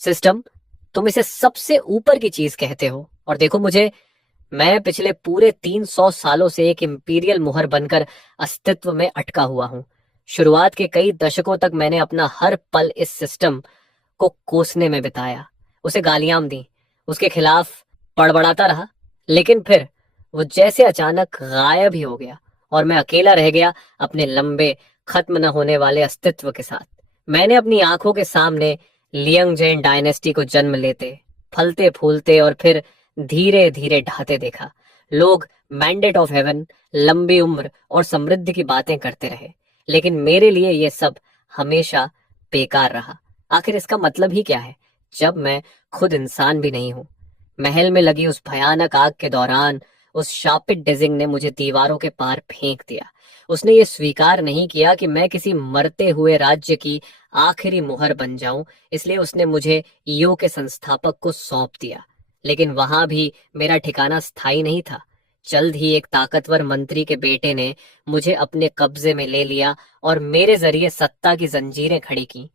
System, तुम इसे सबसे ऊपर की चीज कहते हो, और देखो मुझे, मैं पिछले पूरे 300 सालों से एक इंपीरियल मुहर बनकर अस्तित्व में अटका हुआ हूँ। शुरुआत के कई दशकों तक मैंने अपना हर पल इस सिस्टम को कोसने में बिताया, उसे गालियां दी, उसके खिलाफ बड़बड़ाता रहा। लेकिन फिर वो जैसे अचानक गायब ही हो गया और मैं अकेला रह गया अपने लंबे, खत्म न होने वाले अस्तित्व के साथ। मैंने अपनी आंखों के सामने लियंग जैन डायनेस्टी को जन्म लेते, फलते फूलते और फिर धीरे धीरे ढहते देखा। लोग मैंडेट ऑफ हेवन, लंबी उम्र और समृद्धि की बातें करते रहे, लेकिन मेरे लिए ये सब हमेशा बेकार रहा। आखिर इसका मतलब ही क्या है, जब मैं खुद इंसान भी नहीं हूं। महल में लगी उस भयानक आग के दौरान उस शापित डिजिंग ने मुझे दीवारों के पार फेंक दिया। उसने ये स्वीकार नहीं किया कि मैं किसी मरते हुए राज्य की आखिरी मुहर बन जाऊं, इसलिए उसने मुझे ईओ के संस्थापक को सौंप दिया। लेकिन वहां भी मेरा ठिकाना स्थायी नहीं था। जल्द ही एक ताकतवर मंत्री के बेटे ने मुझे अपने कब्जे में ले लिया और मेरे जरिए सत्ता की जंजीरें खड़ी की।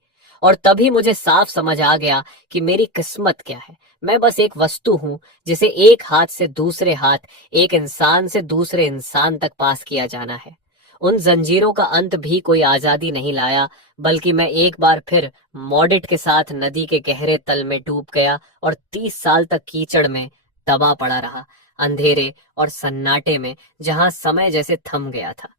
और तभी मुझे साफ समझ आ गया कि मेरी किस्मत क्या है। मैं बस एक वस्तु हूं जिसे एक हाथ से दूसरे हाथ, एक इंसान से दूसरे इंसान तक पास किया जाना है। उन जंजीरों का अंत भी कोई आजादी नहीं लाया, बल्कि मैं एक बार फिर मॉडिट के साथ नदी के गहरे तल में डूब गया और 30 साल तक कीचड़ में दबा पड़ा रहा, अंधेरे और सन्नाटे में, जहां समय जैसे थम गया था।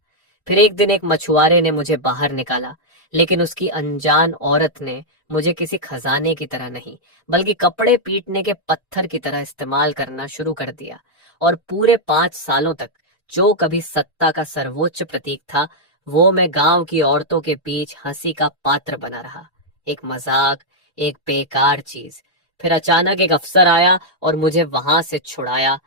फिर एक दिन एक मछुआरे ने मुझे बाहर निकाला, लेकिन उसकी अनजान औरत ने मुझे किसी खजाने की तरह नहीं, बल्कि कपड़े पीटने के पत्थर की तरह इस्तेमाल करना शुरू कर दिया। और पूरे 5 सालों तक जो कभी सत्ता का सर्वोच्च प्रतीक था, वो मैं गांव की औरतों के बीच हंसी का पात्र बना रहा, एक मजाक, एक बेकार चीज। फिर अचानक एक अफसर आया और मुझे वहां से छुड़ाया।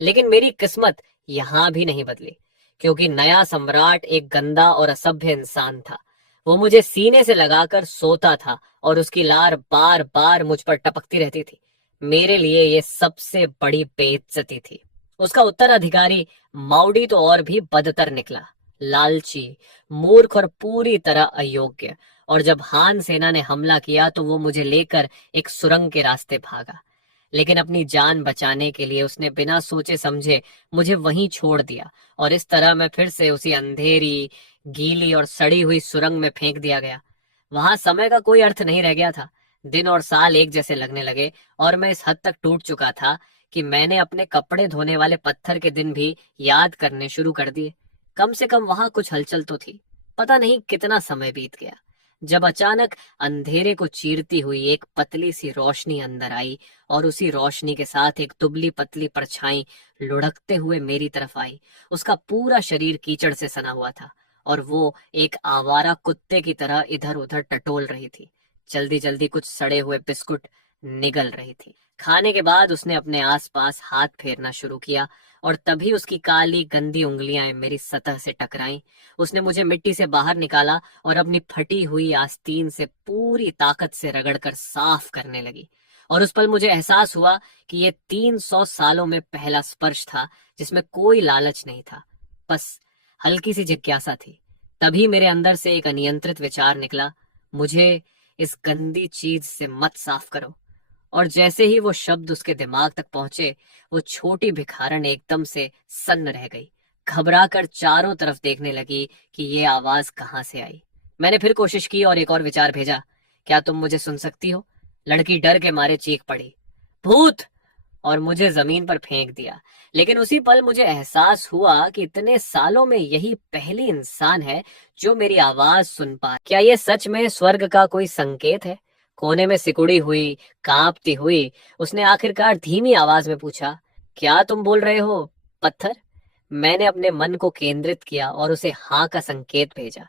लेकिन मेरी किस्मत यहां भी नहीं बदली, क्योंकि नया सम्राट एक गंदा और असभ्य इंसान था। वो मुझे सीने से लगाकर सोता था और उसकी लार बार बार मुझ पर टपकती रहती थी। मेरे लिए ये सबसे बड़ी बेइज्जती थी। उसका उत्तराधिकारी माउडी तो और भी बदतर निकला, लालची, मूर्ख और पूरी तरह अयोग्य। और जब हान सेना ने हमला किया तो वो मुझे लेकर एक सुरंग के रास्ते भागा। लेकिन अपनी जान बचाने के लिए उसने बिना सोचे समझे मुझे वहीं छोड़ दिया, और इस तरह मैं फिर से उसी अंधेरी, गीली और सड़ी हुई सुरंग में फेंक दिया गया। वहां समय का कोई अर्थ नहीं रह गया था। दिन और साल एक जैसे लगने लगे, और मैं इस हद तक टूट चुका था कि मैंने अपने कपड़े धोने वाले पत्थर के दिन भी याद करने शुरू कर दिए। कम से कम वहां कुछ हलचल तो थी। पता नहीं कितना समय बीत गया, जब अचानक अंधेरे को चीरती हुई एक पतली सी रोशनी अंदर आई, और उसी रोशनी के साथ एक दुबली पतली परछाई लुढ़कते हुए मेरी तरफ आई। उसका पूरा शरीर कीचड़ से सना हुआ था, और वो एक आवारा कुत्ते की तरह इधर उधर टटोल रही थी। जल्दी जल्दी कुछ सड़े हुए बिस्कुट निगल रही थी। खाने के बाद उसने अपने आसपास हाथ फेरना शुरू किया, और तभी उसकी काली गंदी उंगलियां मेरी सतह से टकराईं। उसने मुझे मिट्टी से बाहर निकाला और अपनी फटी हुई आस्तीन से पूरी ताकत से रगड़कर साफ करने लगी। और उस पल मुझे एहसास हुआ कि ये 300 सालों में पहला स्पर्श था, जिसमें कोई लालच नहीं था, बस हल्की सी जिज्ञासा थी। तभी मेरे अंदर से एक अनियंत्रित विचार निकला, मुझे इस गंदी चीज से मत साफ करो। और जैसे ही वो शब्द उसके दिमाग तक पहुंचे, वो छोटी भिखारन एकदम से सन्न रह गई, घबराकर चारों तरफ देखने लगी कि ये आवाज कहाँ से आई। मैंने फिर कोशिश की और एक और विचार भेजा, क्या तुम मुझे सुन सकती हो? लड़की डर के मारे चीख पड़ी, भूत! और मुझे जमीन पर फेंक दिया। लेकिन उसी पल मुझे एहसास हुआ कि इतने सालों में यही पहली इंसान है जो मेरी आवाज सुन पा। क्या ये सच में स्वर्ग का कोई संकेत है? कोने में सिकुड़ी हुई, कांपती हुई, उसने आखिरकार धीमी आवाज में पूछा, क्या तुम बोल रहे हो, पत्थर? मैंने अपने मन को केंद्रित किया और उसे हाँ का संकेत भेजा।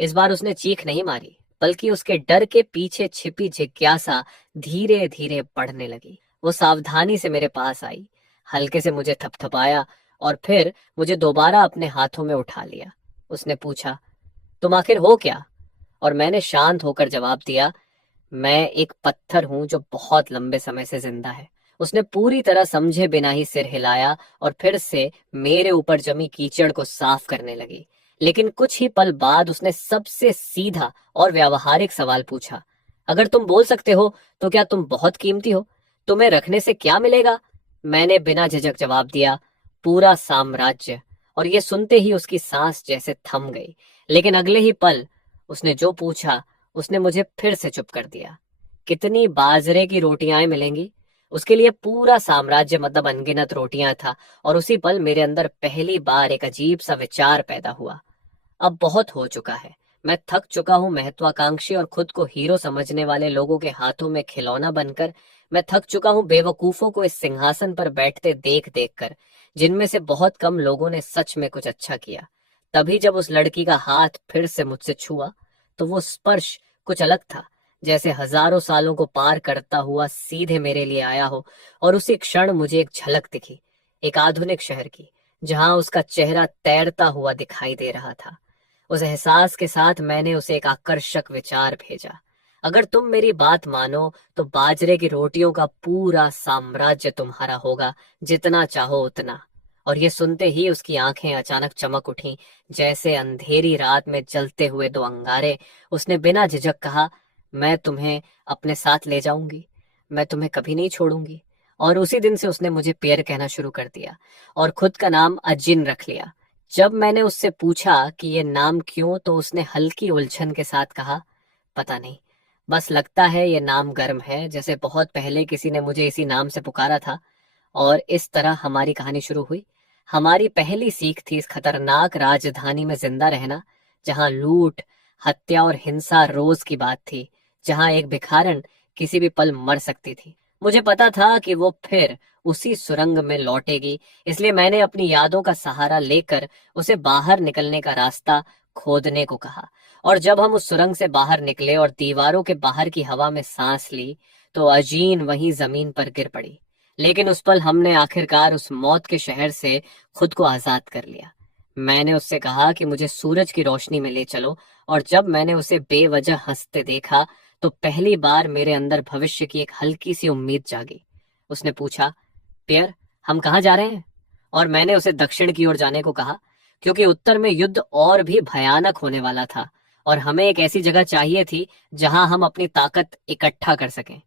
इस बार उसने चीख नहीं मारी, बल्कि उसके डर के पीछे छिपी जिज्ञासा धीरे धीरे बढ़ने लगी। वो सावधानी से मेरे पास आई, हल्के से मुझे थपथपाया, और फिर मुझे दोबारा अपने हाथों में उठा लिया। उसने पूछा, तुम आखिर हो क्या? और मैंने शांत होकर जवाब दिया, मैं एक पत्थर हूं जो बहुत लंबे समय से जिंदा है। उसने पूरी तरह समझे बिना ही सिर हिलाया और फिर से मेरे ऊपर जमी कीचड़ को साफ करने लगी। लेकिन कुछ ही पल बाद उसने सबसे सीधा और व्यावहारिक सवाल पूछा, अगर तुम बोल सकते हो तो क्या तुम बहुत कीमती हो? तुम्हें रखने से क्या मिलेगा? मैंने बिना झिझक जवाब दिया, पूरा साम्राज्य। और ये सुनते ही उसकी सांस जैसे थम गई। लेकिन अगले ही पल उसने जो पूछा उसने मुझे फिर से चुप कर दिया। कितनी बाजरे की रोटियां मिलेंगी? उसके लिए पूरा साम्राज्य मतलब अनगिनत रोटियां था। और उसी पल मेरे अंदर पहली बार एक अजीब सा विचार पैदा हुआ। अब बहुत हो चुका है। मैं थक चुका हूँ महत्वाकांक्षी और खुद को हीरो समझने वाले लोगों के हाथों में खिलौना बनकर। मैं थक चुका हूँ बेवकूफों को इस सिंहासन पर बैठते देख देख कर, जिनमें से बहुत कम लोगों ने सच में कुछ अच्छा किया। तभी जब उस लड़की का हाथ फिर से मुझसे छुआ, तो वो स्पर्श कुछ अलग था। जैसे हजारों सालों को पार करता हुआ सीधे मेरे लिए आया हो। और उसी क्षण मुझे एक झलक दिखी, एक आधुनिक शहर की, जहां उसका चेहरा तैरता हुआ दिखाई दे रहा था। उस एहसास के साथ मैंने उसे एक आकर्षक विचार भेजा। अगर तुम मेरी बात मानो तो बाजरे की रोटियों का पूरा साम्राज्य तुम्हारा होगा, जितना चाहो उतना। और ये सुनते ही उसकी आंखें अचानक चमक उठीं, जैसे अंधेरी रात में जलते हुए दो अंगारे। उसने बिना झिझक कहा, मैं तुम्हें अपने साथ ले जाऊंगी, मैं तुम्हें कभी नहीं छोड़ूंगी। और उसी दिन से उसने मुझे पियर कहना शुरू कर दिया और खुद का नाम अजिन रख लिया। जब मैंने उससे पूछा कि ये नाम क्यों, तो उसने हल्की उलझन के साथ कहा, पता नहीं, बस लगता है ये नाम गर्म है, जैसे बहुत पहले किसी ने मुझे इसी नाम से पुकारा था। और इस तरह हमारी कहानी शुरू हुई। हमारी पहली सीख थी इस खतरनाक राजधानी में जिंदा रहना, जहां लूट, हत्या और हिंसा रोज की बात थी, जहां एक भिखारन किसी भी पल मर सकती थी। मुझे पता था कि वो फिर उसी सुरंग में लौटेगी, इसलिए मैंने अपनी यादों का सहारा लेकर उसे बाहर निकलने का रास्ता खोदने को कहा। और जब हम उस सुरंग से बाहर निकले और दीवारों के बाहर की हवा में सांस ली, तो अजीन वहीं जमीन पर गिर पड़ी। लेकिन उस पल हमने आखिरकार उस मौत के शहर से खुद को आजाद कर लिया। मैंने उससे कहा कि मुझे सूरज की रोशनी में ले चलो। और जब मैंने उसे बेवजह हंसते देखा, तो पहली बार मेरे अंदर भविष्य की एक हल्की सी उम्मीद जागी। उसने पूछा, पियर, हम कहाँ जा रहे हैं? और मैंने उसे दक्षिण की ओर जाने को कहा, क्योंकि उत्तर में युद्ध और भी भयानक होने वाला था और हमें एक ऐसी जगह चाहिए थी जहां हम अपनी ताकत इकट्ठा कर सकें।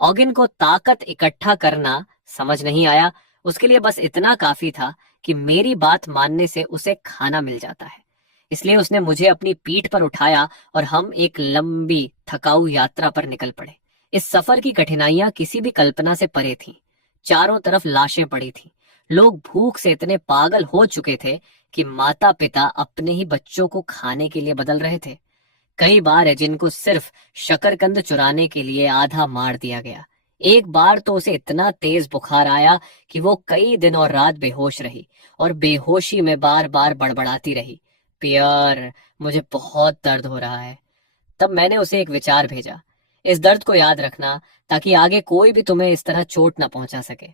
ऑगिन को ताकत इकट्ठा करना समझ नहीं आया। उसके लिए बस इतना काफी था कि मेरी बात मानने से उसे खाना मिल जाता है। इसलिए उसने मुझे अपनी पीठ पर उठाया और हम एक लंबी थकाऊ यात्रा पर निकल पड़े। इस सफर की कठिनाइयां किसी भी कल्पना से परे थीं। चारों तरफ लाशें पड़ी थीं। लोग भूख से इतने पागल हो चुके थे कि माता पिता अपने ही बच्चों को खाने के लिए बदल रहे थे। कई बार है जिनको सिर्फ शकरकंद चुराने के लिए आधा मार दिया गया। एक बार तो उसे इतना तेज बुखार आया कि वो कई दिन और रात बेहोश रही और बेहोशी में बार बार बड़बड़ाती रही, पियर, मुझे बहुत दर्द हो रहा है। तब मैंने उसे एक विचार भेजा, इस दर्द को याद रखना, ताकि आगे कोई भी तुम्हें इस तरह चोट ना पहुंचा सके।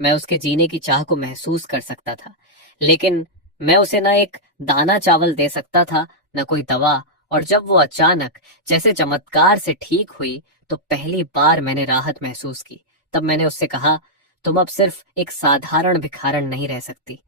मैं उसके जीने की चाह को महसूस कर सकता था, लेकिन मैं उसे ना एक दाना चावल दे सकता था, न कोई दवा। और जब वो अचानक जैसे चमत्कार से ठीक हुई, तो पहली बार मैंने राहत महसूस की। तब मैंने उससे कहा, तुम अब सिर्फ एक साधारण भिखारन नहीं रह सकती।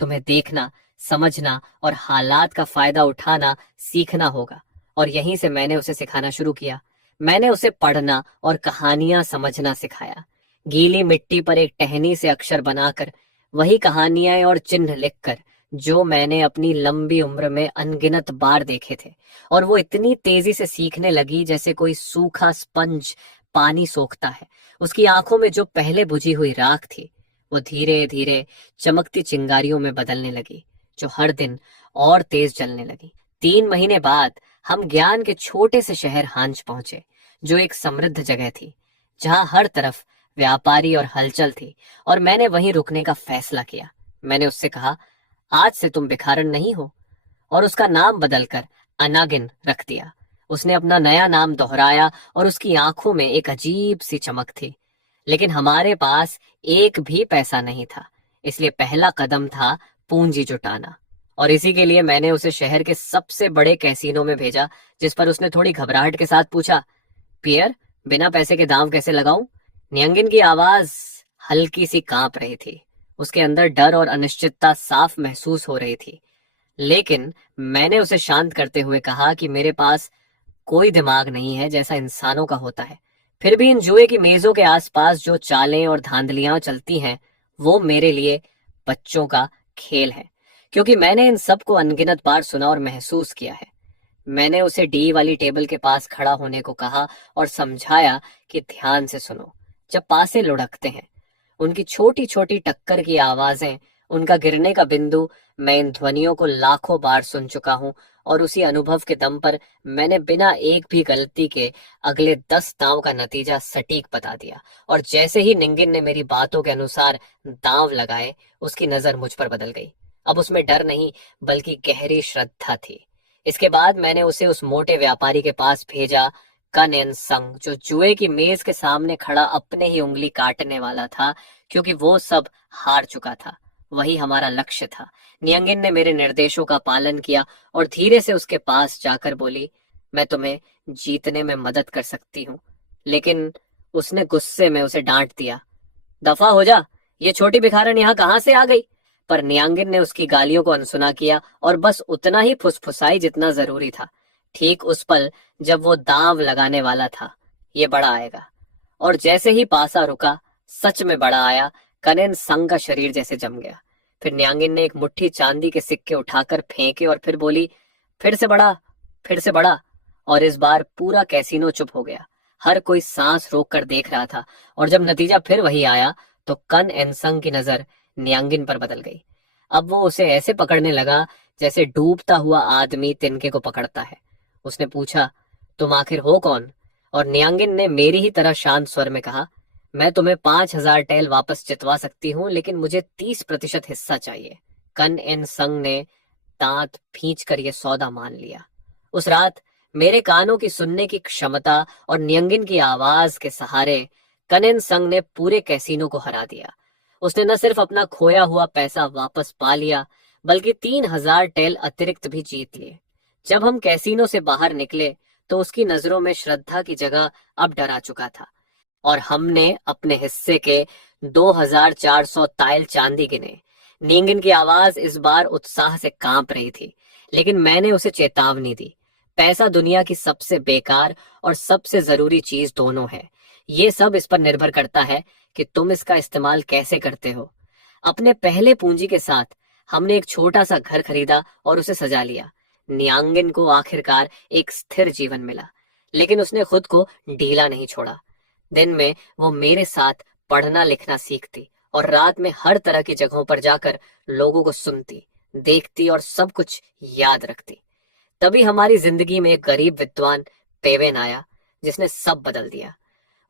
तुम्हें देखना, समझना और हालात का फायदा उठाना सीखना होगा। और यहीं से मैंने उसे सिखाना शुरू किया। मैंने उसे पढ़ना और कहानियां समझना सिखाया। गीली मिट्टी पर एक टहनी से अक्षर बनाकर, वही कहानियां और चिन्ह लिखकर जो मैंने अपनी लंबी उम्र में अनगिनत बार देखे थे। और वो इतनी तेजी से सीखने लगी जैसे कोई सूखा स्पंज पानी सोखता है। उसकी आंखों में जो पहले बुझी हुई राख थी, वो धीरे धीरे चमकती चिंगारियों में बदलने लगी, जो हर दिन और तेज जलने लगी। 3 महीने बाद हम ज्ञान के छोटे से शहर हांज पहुंचे, जो एक समृद्ध जगह थी, जहां हर तरफ व्यापारी और हलचल थी। और मैंने वहीं रुकने का फैसला किया। मैंने उससे कहा, आज से तुम भिखारन नहीं हो। और उसका नाम बदलकर अनागिन रख दिया। उसने अपना नया नाम दोहराया और उसकी आंखों में एक अजीब सी चमक थी। लेकिन हमारे पास एक भी पैसा नहीं था, इसलिए पहला कदम था पूंजी जुटाना। और इसी के लिए मैंने उसे शहर के सबसे बड़े कैसीनो में भेजा, जिस पर उसने थोड़ी घबराहट के साथ पूछा, पियर, बिना पैसे के दांव कैसे लगाऊं? नियंगिन की आवाज हल्की सी कांप रही थी। उसके अंदर डर और अनिश्चितता साफ महसूस हो रही थी। लेकिन मैंने उसे शांत करते हुए कहा कि मेरे पास कोई दिमाग नहीं है जैसा इंसानों का होता है। फिर भी इन जुए की मेजों के आसपास जो चालें और धांधलियां चलती हैं, वो मेरे लिए बच्चों का खेल है, क्योंकि मैंने इन सब को अनगिनत बार सुना और महसूस किया है। मैंने उसे डी वाली टेबल के पास खड़ा होने को कहा और समझाया कि ध्यान से सुनो। जब पासे लुढ़कते हैं, उनकी छोटी छोटी टक्कर की आवाजें, उनका गिरने का बिंदु, मैं इन ध्वनियों को लाखों बार सुन चुका हूं और उसी अनुभव के दम पर मैंने बिना एक भी गलती के अगले 10 दांव का नतीजा सटीक बता दिया। और जैसे ही निंगिन ने मेरी बातों के अनुसार दांव लगाए, उसकी नजर मुझ पर बदल गई। अब उसमें डर नहीं, बल्कि गहरी श्रद्धा थी। इसके बाद मैंने उसे उस मोटे व्यापारी के पास भेजा, कन संग, जो जुए की मेज के सामने खड़ा अपने ही उंगली काटने वाला था, क्योंकि वो सब हार चुका था। वही हमारा लक्ष्य था। नियंगिन ने मेरे निर्देशों का पालन किया और धीरे से उसके पास जाकर बोली, मैं तुम्हें जीतने में मदद कर सकती हूँ। लेकिन उसने गुस्से में उसे डांट दिया, दफा हो जा, ये छोटी भिखारन यहाँ कहाँ से आ गई। पर नियांगिन ने उसकी गालियों को अनसुना किया और बस उतना ही फुसफुसाई जितना जरूरी था। ठीक उस पल जब वो दांव लगाने वाला था, ये बड़ा आएगा। और जैसे ही पासा रुका, सच में बड़ा आया। कनेन संग का शरीर जैसे जम गया। फिर न्यांगिन ने एक मुट्ठी चांदी के सिक्के उठाकर फेंके और फिर बोली, फिर से बड़ा, फिर से बड़ा। और इस बार पूरा कैसीनो चुप हो गया। हर कोई सांस रोक कर देख रहा था। और जब नतीजा फिर वही आया, तो कन एनसंग की नजर न्यांगिन पर बदल गई। अब वो उसे ऐसे पकड़ने लगा जैसे डूबता हुआ आदमी तिनके को पकड़ता है। उसने पूछा, तुम आखिर हो कौन? और न्यांगिन ने मेरी ही तरह शांत स्वर में कहा, मैं तुम्हें 5,000 टैल वापस जितवा सकती हूँ, लेकिन मुझे 30% हिस्सा चाहिए। कन एन संग ने दांत भींच कर यह सौदा मान लिया। उस रात मेरे कानों की सुनने की क्षमता और न्यंगिन की आवाज के सहारे कनेन संग ने पूरे कैसीनो को हरा दिया। उसने न सिर्फ अपना खोया हुआ पैसा वापस पा लिया, बल्कि 3,000 टैल अतिरिक्त भी जीत लिए। जब हम कैसीनो से बाहर निकले, तो उसकी नजरों में श्रद्धा की जगह अब डर आ चुका था। और हमने अपने हिस्से के 2,400 ताइल चांदी गिने। नींगिन की आवाज इस बार उत्साह से कांप रही थी, लेकिन मैंने उसे चेतावनी दी। पैसा दुनिया की सबसे बेकार और सबसे जरूरी चीज दोनों है। ये सब इस पर निर्भर करता है कि तुम इसका इस्तेमाल कैसे करते हो। अपने पहले पूंजी के साथ हमने एक छोटा सा घर खरीदा और उसे सजा लिया। नियांगिन को आखिरकार एक स्थिर जीवन मिला, लेकिन उसने खुद को ढीला नहीं छोड़ा। दिन में वो मेरे साथ पढ़ना लिखना सीखती और रात में हर तरह की जगहों पर जाकर लोगों को सुनती, देखती और सब कुछ याद रखती। तभी हमारी जिंदगी में एक गरीब विद्वान पेवेन आया, जिसने सब बदल दिया।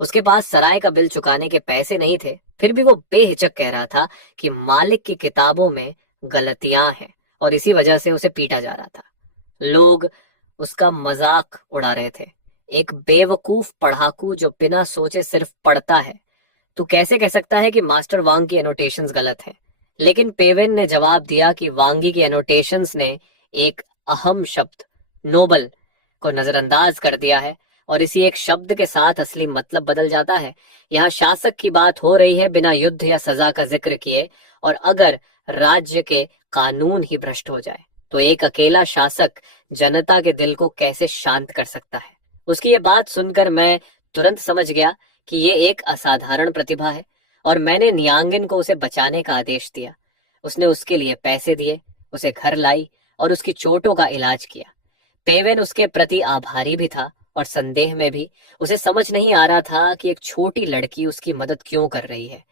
उसके पास सराय का बिल चुकाने के पैसे नहीं थे, फिर भी वो बेहिचक कह रहा था कि मालिक की किताबों में गलतियां हैं और इसी वजह से उसे पीटा जा रहा था। लोग उसका मजाक उड़ा रहे थे। एक बेवकूफ पढ़ाकू जो बिना सोचे सिर्फ पढ़ता है, तू कैसे कह सकता है कि मास्टर वांग की एनोटेशंस गलत हैं? लेकिन पेवेन ने जवाब दिया कि वांगी की एनोटेशंस ने एक अहम शब्द नोबल को नजरअंदाज कर दिया है और इसी एक शब्द के साथ असली मतलब बदल जाता है। यहाँ शासक की बात हो रही है बिना युद्ध या सजा का जिक्र किए, और अगर राज्य के कानून ही भ्रष्ट हो जाए तो एक अकेला शासक जनता के दिल को कैसे शांत कर सकता है। उसकी ये बात सुनकर मैं तुरंत समझ गया कि ये एक असाधारण प्रतिभा है और मैंने नियांगिन को उसे बचाने का आदेश दिया। उसने उसके लिए पैसे दिए, उसे घर लाई और उसकी चोटों का इलाज किया। पेवेन उसके प्रति आभारी भी था और संदेह में भी। उसे समझ नहीं आ रहा था कि एक छोटी लड़की उसकी मदद क्यों कर रही है।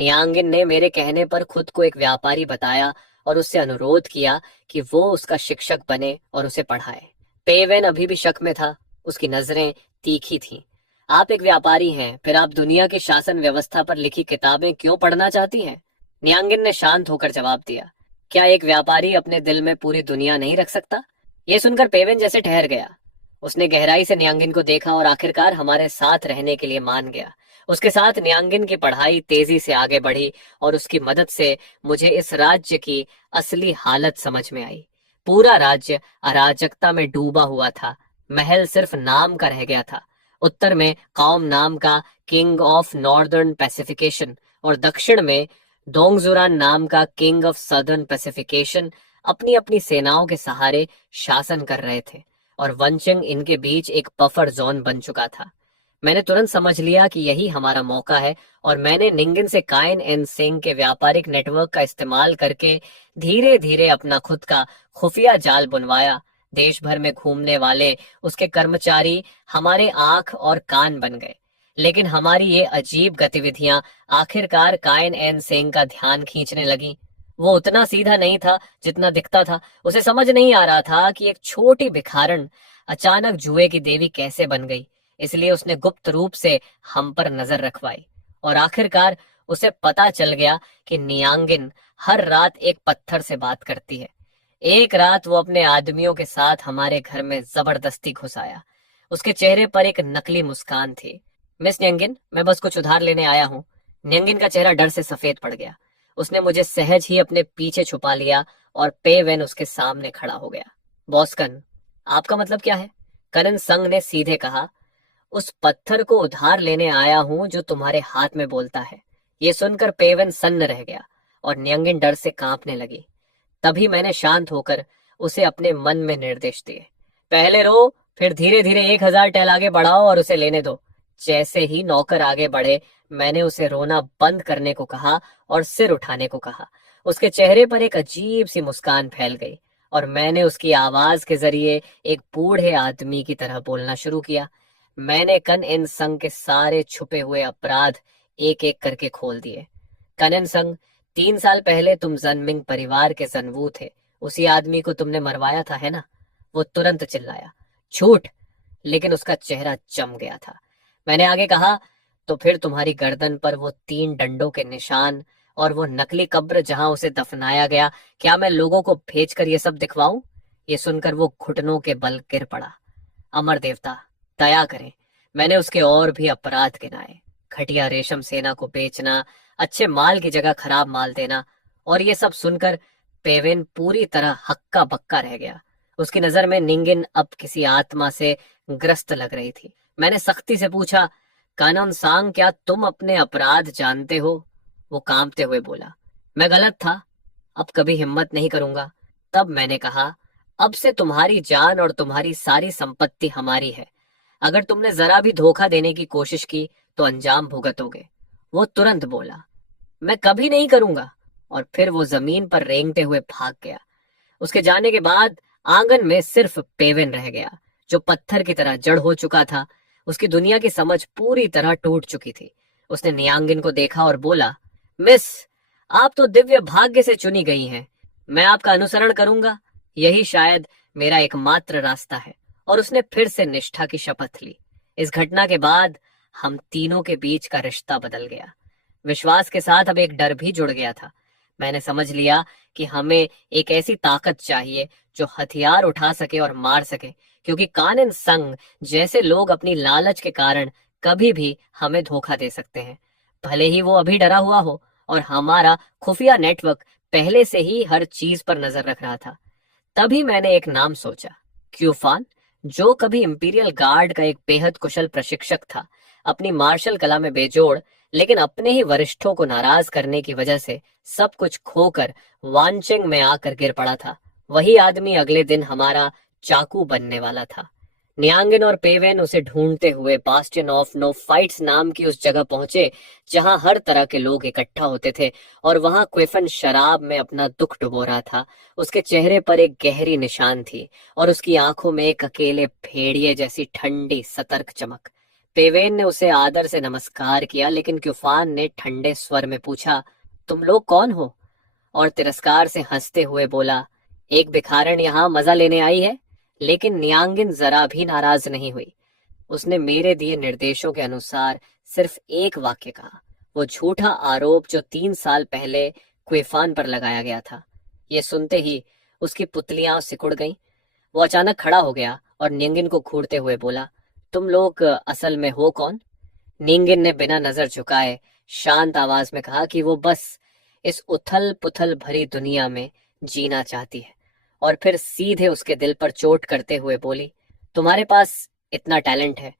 नियांगिन ने मेरे कहने पर खुद को एक व्यापारी बताया और उससे अनुरोध किया कि वो उसका शिक्षक बने और उसे पढ़ाए। पेवेन अभी भी शक में था, उसकी नजरें तीखी थीं। आप एक व्यापारी हैं, फिर आप दुनिया की शासन व्यवस्था पर लिखी किताबें क्यों पढ़ना चाहती हैं? नियांगिन ने शांत होकर जवाब दिया, क्या एक व्यापारी अपने दिल में पूरी दुनिया नहीं रख सकता? ये सुनकर पेवेन जैसे ठहर गया। उसने गहराई से नियांगिन को देखा और आखिरकार हमारे साथ रहने के लिए मान गया। उसके साथ नियांगिन की पढ़ाई तेजी से आगे बढ़ी और उसकी मदद से मुझे इस राज्य की असली हालत समझ में आई। पूरा राज्य अराजकता में डूबा हुआ था। महल सिर्फ नाम का रह गया था। उत्तर में कौम नाम का किंग ऑफ नॉर्दर्न पैसिफिकेशन और दक्षिण में दोंगजुरान नाम का किंग ऑफ सदर्न पैसिफिकेशन अपनी अपनी सेनाओं के सहारे शासन कर रहे थे। और वंचिंग इनके बीच एक बफर जोन बन चुका था। मैंने तुरंत समझ लिया कि यही हमारा मौका है और मैंने निंगिन से काइन एंड सिंह के व्यापारिक नेटवर्क का इस्तेमाल करके धीरे धीरे अपना खुद का खुफिया जाल बुनवाया। देश भर में घूमने वाले उसके कर्मचारी हमारे आंख और कान बन गए। लेकिन हमारी ये अजीब गतिविधियां आखिरकार काइन एंड सिंह का ध्यान खींचने लगी। वो उतना सीधा नहीं था जितना दिखता था। उसे समझ नहीं आ रहा था कि एक छोटी भिखारन अचानक जुए की देवी कैसे बन गई। इसलिए उसने गुप्त रूप से हम पर नजर रखवाई और आखिरकार उसे पता चल गया कि नियांगिन हर रात एक पत्थर से बात करती है। एक रात वो अपने आदमियों के साथ हमारे घर में जबरदस्ती घुस आया। उसके चेहरे पर एक नकली मुस्कान थी। मिस न्यंगिन, मैं बस कुछ उधार लेने आया हूँ। न्यंगिन का चेहरा डर से सफेद पड़ गया। उसने मुझे सहज ही अपने पीछे छुपा लिया और पे वेन उसके सामने खड़ा हो गया। बॉसकन, आपका मतलब क्या है? करण संग ने सीधे कहा। उस पत्थर को उधार लेने आया हूं जो तुम्हारे हाथ में बोलता है। ये सुनकर पेवन सन्न रह गया और न्यंगिन डर से कांपने लगी। तभी मैंने शांत होकर उसे अपने मन में निर्देश दिए। पहले रो, फिर धीरे धीरे 1000 टैल आगे बढ़ाओ और उसे लेने दो। जैसे ही नौकर आगे बढ़े, मैंने उसे रोना बंद करने को कहा और सिर उठाने को कहा। उसके चेहरे पर एक अजीब सी मुस्कान फैल गई और मैंने उसकी आवाज के जरिए एक बूढ़े आदमी की तरह बोलना शुरू किया। मैंने कन इन संग के सारे छुपे हुए अपराध एक एक करके खोल दिए। कनन संग, 3 साल पहले तुम जनमिंग परिवार के जनवू थे। उसी आदमी को तुमने मरवाया था, है ना? वो तुरंत चिल्लाया। झूठ! लेकिन उसका चेहरा जम गया था। मैंने आगे कहा, तो फिर तुम्हारी गर्दन पर वो 3 डंडों के निशान और वो नकली कब्र जहां उसे दफनाया गया, क्या मैं लोगों को भेजकर ये सब दिखवाऊं? ये सुनकर वो घुटनों के बल गिर पड़ा। अमर देवता, दया करें। मैंने उसके और भी अपराध गिनाए। घटिया रेशम सेना को बेचना, अच्छे माल की जगह खराब माल देना। और ये सब सुनकर पेवेन पूरी तरह हक्का बक्का रह गया। उसकी नजर में निंगिन अब किसी आत्मा से ग्रस्त लग रही थी। मैंने सख्ती से पूछा, कानून सांग, क्या तुम अपने अपराध जानते हो? वो कांपते हुए बोला, मैं गलत था, अब कभी हिम्मत नहीं करूंगा। तब मैंने कहा, अब से तुम्हारी जान और तुम्हारी सारी संपत्ति हमारी है। अगर तुमने जरा भी धोखा देने की कोशिश की तो अंजाम भुगतोगे। वो तुरंत बोला, मैं कभी नहीं करूंगा। और फिर वो जमीन पर रेंगते हुए भाग गया। उसके जाने के बाद आंगन में सिर्फ पेवेन रह गया, जो पत्थर की तरह जड़ हो चुका था। उसकी दुनिया की समझ पूरी तरह टूट चुकी थी। उसने नियांगिन को देखा और बोला, मिस, आप तो दिव्य भाग्य से चुनी गई हैं। मैं आपका अनुसरण करूंगा। यही शायद मेरा एकमात्र रास्ता है। और उसने फिर से निष्ठा की शपथ ली। इस घटना के बाद हम तीनों के बीच का रिश्ता बदल गया। विश्वास के साथ अब एक डर भी जुड़ गया था। मैंने समझ लिया कि हमें एक ऐसी ताकत चाहिए जो हथियार उठा सके और मार सके, क्योंकि कानन संग जैसे लोग अपनी लालच के कारण कभी भी हमें धोखा दे सकते हैं, भले ही वो अभी डरा हुआ हो। और हमारा खुफिया नेटवर्क पहले से ही हर चीज पर नजर रख रहा था। तभी मैंने एक नाम सोचा, क्यूफान, जो कभी इंपीरियल गार्ड का एक बेहद कुशल प्रशिक्षक था, अपनी मार्शल कला में बेजोड़, लेकिन अपने ही वरिष्ठों को नाराज करने की वजह से सब कुछ खोकर वानचेंग में आकर गिर पड़ा था। वही आदमी अगले दिन हमारा चाकू बनने वाला था। नियांगिन और पेवेन उसे ढूंढते हुए बास्टियन ऑफ नो फाइट्स नाम की उस जगह पहुंचे जहां हर तरह के लोग इकट्ठा होते थे। और वहां क्विफन शराब में अपना दुख डुबो रहा था। उसके चेहरे पर एक गहरी निशान थी और उसकी आंखों में एक अकेले भेड़िए जैसी ठंडी सतर्क चमक। पेवेन ने उसे आदर से नमस्कार किया, लेकिन क्यूफान ने ठंडे स्वर में पूछा, तुम लोग कौन हो? और तिरस्कार से हंसते हुए बोला, एक भिखारन यहाँ मजा लेने आई है। लेकिन नियांगिन जरा भी नाराज नहीं हुई। उसने मेरे दिए निर्देशों के अनुसार सिर्फ एक वाक्य कहा, वो झूठा आरोप जो 3 साल पहले क्वेफान पर लगाया गया था। ये सुनते ही उसकी पुतलियां सिकुड़ गईं। वो अचानक खड़ा हो गया और नियांगिन को घूरते हुए बोला, तुम लोग असल में हो कौन? नियांगिन ने बिना नजर झुकाए शांत आवाज में कहा कि वो बस इस उथल पुथल भरी दुनिया में जीना चाहती है। और फिर सीधे उसके दिल पर चोट करते हुए बोली, तुम्हारे पास इतना टैलेंट है,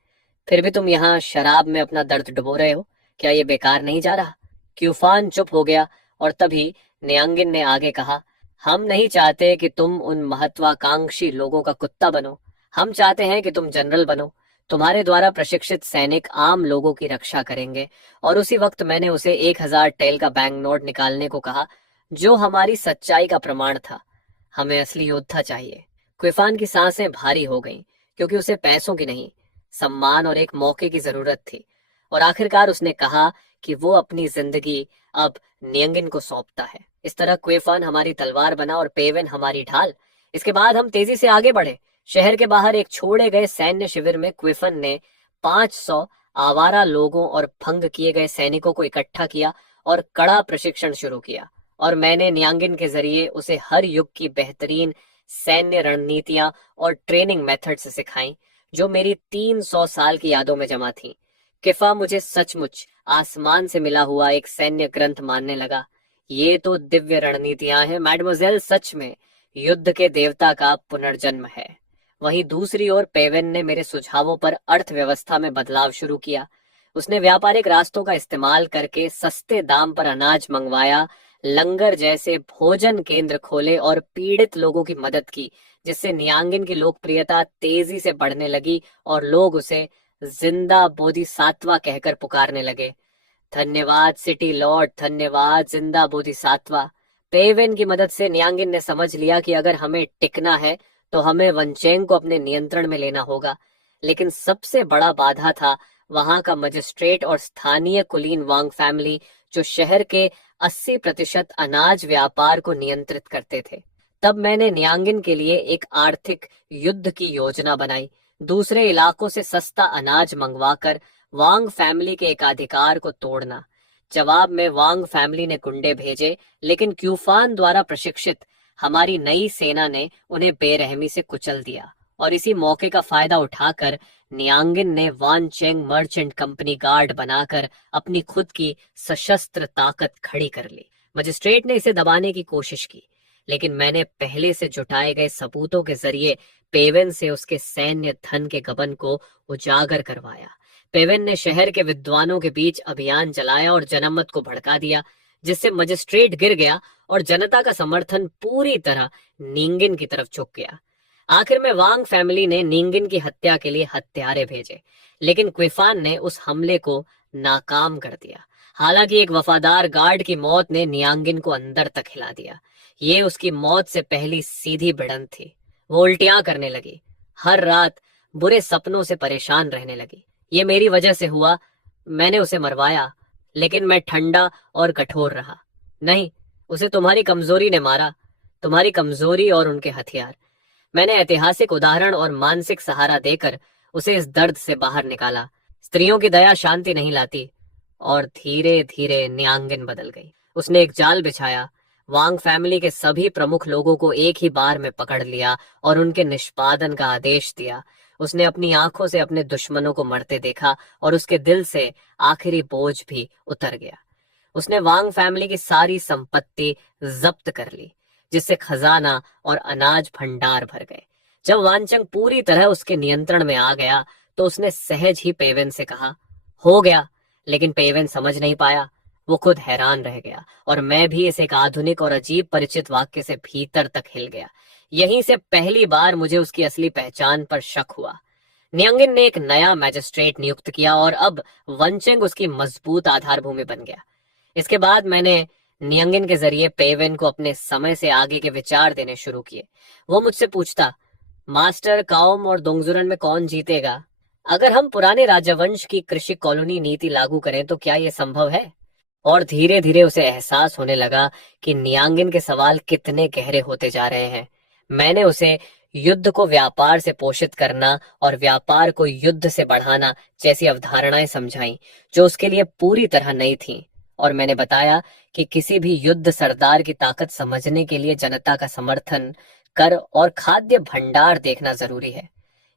फिर भी तुम यहाँ शराब में अपना दर्द डुबो रहे हो। क्या ये बेकार नहीं जा रहा? क्यूफान चुप हो गया और तभी नियांगिन ने आगे कहा, हम नहीं चाहते कि तुम उन महत्वाकांक्षी लोगों का कुत्ता बनो। हम चाहते हैं कि तुम जनरल बनो, तुम्हारे द्वारा प्रशिक्षित सैनिक आम लोगों की रक्षा करेंगे। और उसी वक्त मैंने उसे 1,000 टेल का बैंक नोट निकालने को कहा, जो हमारी सच्चाई का प्रमाण था। हमें असली योद्धा चाहिए। क्विफान की सांसें भारी हो गईं, क्योंकि उसे पैसों की नहीं, सम्मान और एक मौके की जरूरत थी। और आखिरकार उसने कहा कि वो अपनी जिंदगी अब नियंगिन को सौंपता है। इस तरह क्वेफान हमारी तलवार बना और पेवेन हमारी ढाल। इसके बाद हम तेजी से आगे बढ़े। शहर के बाहर एक छोड़े गए सैन्य शिविर में क्विफन ने 500 आवारा लोगों और भंग किए गए सैनिकों को इकट्ठा किया और कड़ा प्रशिक्षण शुरू किया। और मैंने नियांगिन के जरिए उसे हर युग की बेहतरीन सैन्य रणनीतियां और ट्रेनिंग मेथड्स सिखाई, जो मेरी 300 साल की यादों में जमा थी। किफा मुझे सचमुच आसमान से मिला हुआ एक सैन्य ग्रंथ मानने लगा। ये तो दिव्य रणनीतियां हैं मैडमोजेल, सच में युद्ध के देवता का पुनर्जन्म है। वहीं दूसरी ओर पेवेन ने मेरे सुझावों पर अर्थव्यवस्था में बदलाव शुरू किया। उसने व्यापारिक रास्तों का इस्तेमाल करके सस्ते दाम पर अनाज मंगवाया, लंगर जैसे भोजन केंद्र खोले और पीड़ित लोगों की मदद की, जिससे नियांगिन की लोकप्रियता तेजी से बढ़ने लगी और लोग उसे जिंदा बोधिसत्वा कहकर पुकारने लगे। धन्यवाद सिटी लॉर्ड, धन्यवाद जिंदा बोधिसत्वा। पेवेन की मदद से नियांगिन ने समझ लिया कि अगर हमें टिकना है तो हमें वनचेंग को अपने नियंत्रण में लेना होगा। लेकिन सबसे बड़ा बाधा था वहां का मजिस्ट्रेट और स्थानीय कुलीन वांग फैमिली, जो शहर के 80% अनाज व्यापार को नियंत्रित करते थे। तब मैंने नियांगिन के लिए एक आर्थिक युद्ध की योजना बनाई। दूसरे इलाकों से सस्ता अनाज मंगवाकर वांग फैमिली के एकाधिकार को तोड़ना। जवाब में वांग फैमिली ने गुंडे भेजे, लेकिन क्यूफान द्वारा प्रशिक्षित हमारी नई सेना ने उन्हें बेरहमी से कुचल दिया। और इसी मौके का फायदा उठाकर नियांगिन ने वान चेंग मर्चेंट कंपनी गार्ड बनाकर अपनी खुद की सशस्त्र ताकत खड़ी कर ली। मजिस्ट्रेट ने इसे दबाने की कोशिश की, लेकिन मैंने पहले से जुटाए गए सबूतों के जरिए पेवेन से उसके सैन्य धन के गबन को उजागर करवाया। पेवेन ने शहर के विद्वानों के बीच अभियान चलाया और जनमत को भड़का दिया, जिससे मजिस्ट्रेट गिर गया और जनता का समर्थन पूरी तरह निंगिन की तरफ झुक गया। आखिर में वांग फैमिली ने निंगिन की हत्या के लिए हत्यारे भेजे, लेकिन क्विफान ने उस हमले को नाकाम कर दिया। हालांकि एक वफादार गार्ड की मौत ने नियांगिन को अंदर तक हिला दिया। ये उसकी मौत से पहली सीधी भिड़ंत थी। वो उल्टियां करने लगी, हर रात बुरे सपनों से परेशान रहने लगी। ये मेरी वजह से हुआ, मैंने उसे मरवाया, लेकिन मैं ठंडा और कठोर रहा। नहीं, उसे तुम्हारी कमजोरी ने मारा, तुम्हारी कमजोरी और उनके हथियार। मैंने ऐतिहासिक उदाहरण और मानसिक सहारा देकर उसे इस दर्द से बाहर निकाला। स्त्रियों की दया शांति नहीं लाती। और धीरे धीरे नियांगिन बदल गई। उसने एक जाल बिछाया, वांग फैमिली के सभी प्रमुख लोगों को एक ही बार में पकड़ लिया और उनके निष्पादन का आदेश दिया। उसने अपनी आंखों से अपने दुश्मनों को मरते देखा और उसके दिल से आखिरी बोझ भी उतर गया। उसने वांग फैमिली की सारी संपत्ति जब्त कर ली, जिससे खजाना और अनाज भंडार भर गए। जब वानचंग पूरी तरह उसके नियंत्रण में आ गया तो उसने सहज ही पेवेन से कहा, हो गया। लेकिन पेवेन समझ नहीं पाया। वो खुद हैरान रह गया और मैं भी इस एक आधुनिक और अजीब परिचित वाक्य से भीतर तक हिल गया। यहीं से पहली बार मुझे उसकी असली पहचान पर शक हुआ। नियंगिन ने एक नया मैजिस्ट्रेट नियुक्त किया और अब वनचेंग उसकी मजबूत आधारभूमि बन गया। इसके बाद मैंने नियंगिन के जरिए पेवेन को अपने समय से आगे के विचार देने शुरू किए। वो मुझसे पूछता, मास्टर, काओम और दोंगजुरन में कौन जीतेगा? अगर हम पुराने राजवंश की कृषि कॉलोनी नीति लागू करें तो क्या यह संभव है? और धीरे धीरे उसे एहसास होने लगा कि नियांगिन के सवाल कितने गहरे होते जा रहे हैं। मैंने उसे युद्ध को व्यापार से पोषित करना और व्यापार को युद्ध से बढ़ाना जैसी अवधारणाएं समझाई, जो उसके लिए पूरी तरह नई थीं। और मैंने बताया कि किसी भी युद्ध सरदार की ताकत समझने के लिए जनता का समर्थन, कर और खाद्य भंडार देखना जरूरी है।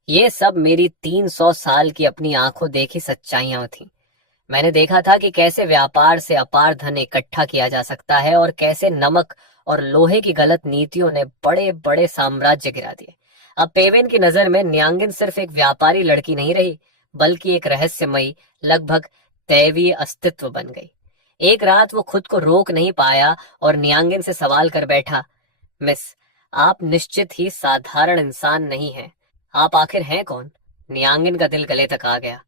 ये सब मेरी 300 साल की अपनी आंखों देखी सच्चाइयां थीं। मैंने देखा था कि कैसे व्यापार से अपार धन इकट्ठा किया जा सकता है और कैसे नमक और लोहे की गलत नीतियों ने बड़े बड़े साम्राज्य गिरा दिए। अब पेवेन की नजर में नियांगिन सिर्फ एक व्यापारी लड़की नहीं रही, बल्कि एक रहस्यमयी, लगभग दैवीय अस्तित्व बन गई। एक रात वो खुद को रोक नहीं पाया और नियांगिन से सवाल कर बैठा, मिस, आप निश्चित ही साधारण इंसान नहीं हैं। आप आखिर हैं कौन? नियांगिन का दिल गले तक आ गया।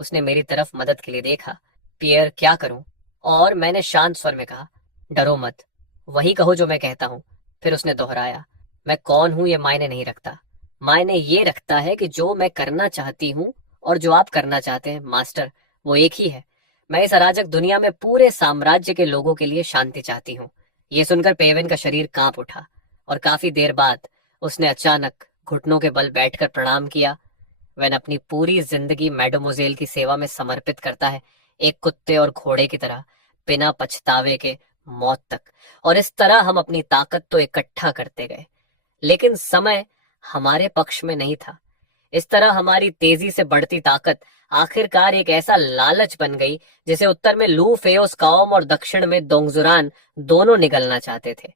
उसने मेरी तरफ मदद के लिए देखा। पियर, क्या करूं? और मैंने शांत स्वर में कहा, डरो मत, वही कहो जो मैं कहता हूं। फिर उसने दोहराया, मैं कौन हूं ये मायने नहीं रखता, मायने ये रखता है कि जो मैं करना चाहती हूं और जो आप करना चाहते हैं मास्टर, वो एक ही है। मैं इस अराजक दुनिया में पूरे साम्राज्य के लोगों के लिए शांति चाहती हूँ। ये सुनकर पेवेन का शरीर कांप उठा और काफी देर बाद उसने अचानक घुटनों के बल बैठकर प्रणाम किया। वह अपनी पूरी जिंदगी मैडमोजेल की सेवा में समर्पित करता है, एक कुत्ते और घोड़े की तरह, बिना पछतावे के, मौत तक। और इस तरह हम अपनी ताकत तो इकट्ठा करते गए, लेकिन समय हमारे पक्ष में नहीं था। इस तरह हमारी तेजी से बढ़ती ताकत आखिरकार एक ऐसा लालच बन गई जिसे उत्तर में लू फेओस काओम और दक्षिण में दोंगजुरान दोनों निगलना चाहते थे।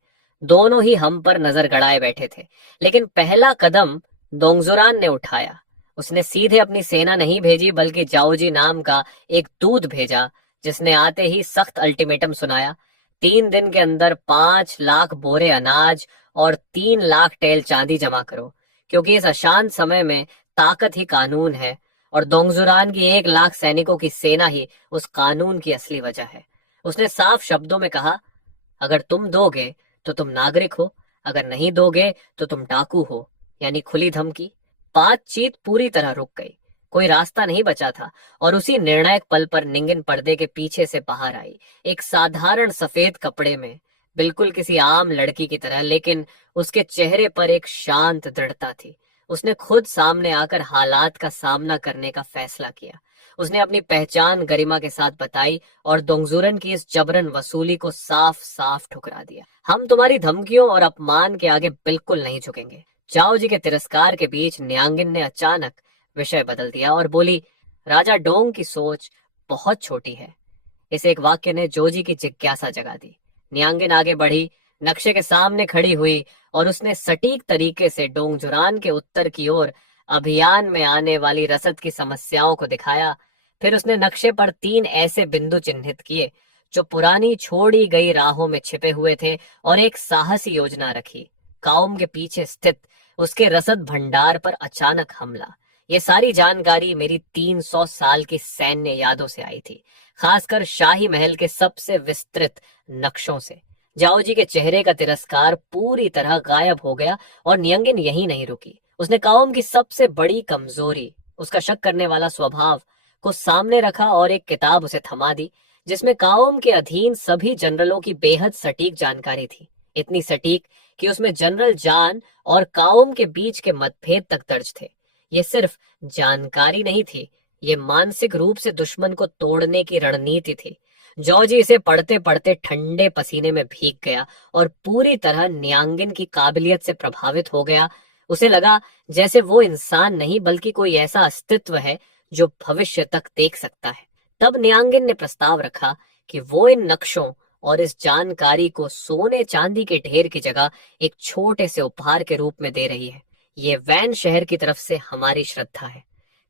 दोनों ही हम पर नजर गड़ाए बैठे थे, लेकिन पहला कदम दोंगजुरान ने उठाया। उसने सीधे अपनी सेना नहीं भेजी, बल्कि जाओजी नाम का एक दूत भेजा, जिसने आते ही सख्त अल्टीमेटम सुनाया, 3 दिन के अंदर 5 लाख बोरे अनाज और 3 लाख टेल चांदी जमा करो, क्योंकि इस अशांत समय में ताकत ही कानून है और दोंगजुरान की 1 लाख सैनिकों की सेना ही उस कानून की असली वजह है। उसने साफ शब्दों में कहा, अगर तुम दोगे तो तुम नागरिक हो, अगर नहीं दोगे तो तुम डाकू हो। यानी खुली धमकी। बातचीत पूरी तरह रुक गई, कोई रास्ता नहीं बचा था। और उसी निर्णायक पल पर निंगिन पर्दे के पीछे से बाहर आई, एक साधारण सफेद कपड़े में, बिल्कुल किसी आम लड़की की तरह, लेकिन उसके चेहरे पर एक शांत दृढ़ता थी। उसने खुद सामने आकर हालात का सामना करने का फैसला किया। उसने अपनी पहचान गरिमा के साथ बताई और दोंगजुरन की इस जबरन वसूली को साफ साफ ठुकरा दिया। हम तुम्हारी धमकियों और अपमान के आगे बिल्कुल नहीं झुकेंगे। चाओ जी के तिरस्कार के बीच न्यांगिन ने अचानक विषय बदल दिया और बोली, राजा डोंग की सोच बहुत छोटी है। इस एक वाक्य ने जोजी की जिज्ञासा जगा दी। न्यांगिन आगे बढ़ी, नक्शे के सामने खड़ी हुई और उसने सटीक तरीके से डोंगजुरान के उत्तर की ओर अभियान में आने वाली रसद की समस्याओं को दिखाया। फिर उसने नक्शे पर 3 ऐसे बिंदु चिन्हित किए जो पुरानी छोड़ी गई राहों में छिपे हुए थे, और एक साहसी योजना रखी, काउम के पीछे स्थित उसके रसद भंडार पर अचानक हमला। ये सारी जानकारी मेरी 300 साल की सैन्य यादों से आई थी, खासकर शाही महल के सबसे विस्तृत नक्शों से। जाओ जी के चेहरे का तिरस्कार पूरी तरह गायब हो गया और नियंगिन यहीं नहीं रुकी। उसने काउम की सबसे बड़ी कमजोरी, उसका शक करने वाला स्वभाव, को सामने रखा और एक किताब उसे थमा दी, जिसमें काउम के अधीन सभी जनरलों की बेहद सटीक जानकारी थी। इतनी सटीक कि उसमें जनरल जान और काउम के बीच के मतभेद तक दर्ज थे। ये सिर्फ जानकारी नहीं थी, ये मानसिक रूप से दुश्मन को तोड़ने की रणनीति थी। जॉर्जी इसे पढ़ते पढ़ते ठंडे पसीने में भीग गया और पूरी तरह न्यांगिन की काबिलियत से प्रभावित हो गया। उसे लगा जैसे वो इंसान नहीं, बल्कि कोई ऐसा अस्तित्व है जो भविष्य तक देख सकता है। तब न्यांगिन ने प्रस्ताव रखा कि वो इन नक्शों और इस जानकारी को सोने चांदी के ढेर की जगह एक छोटे से उपहार के रूप में दे रही है। ये वैन शहर की तरफ से हमारी श्रद्धा है,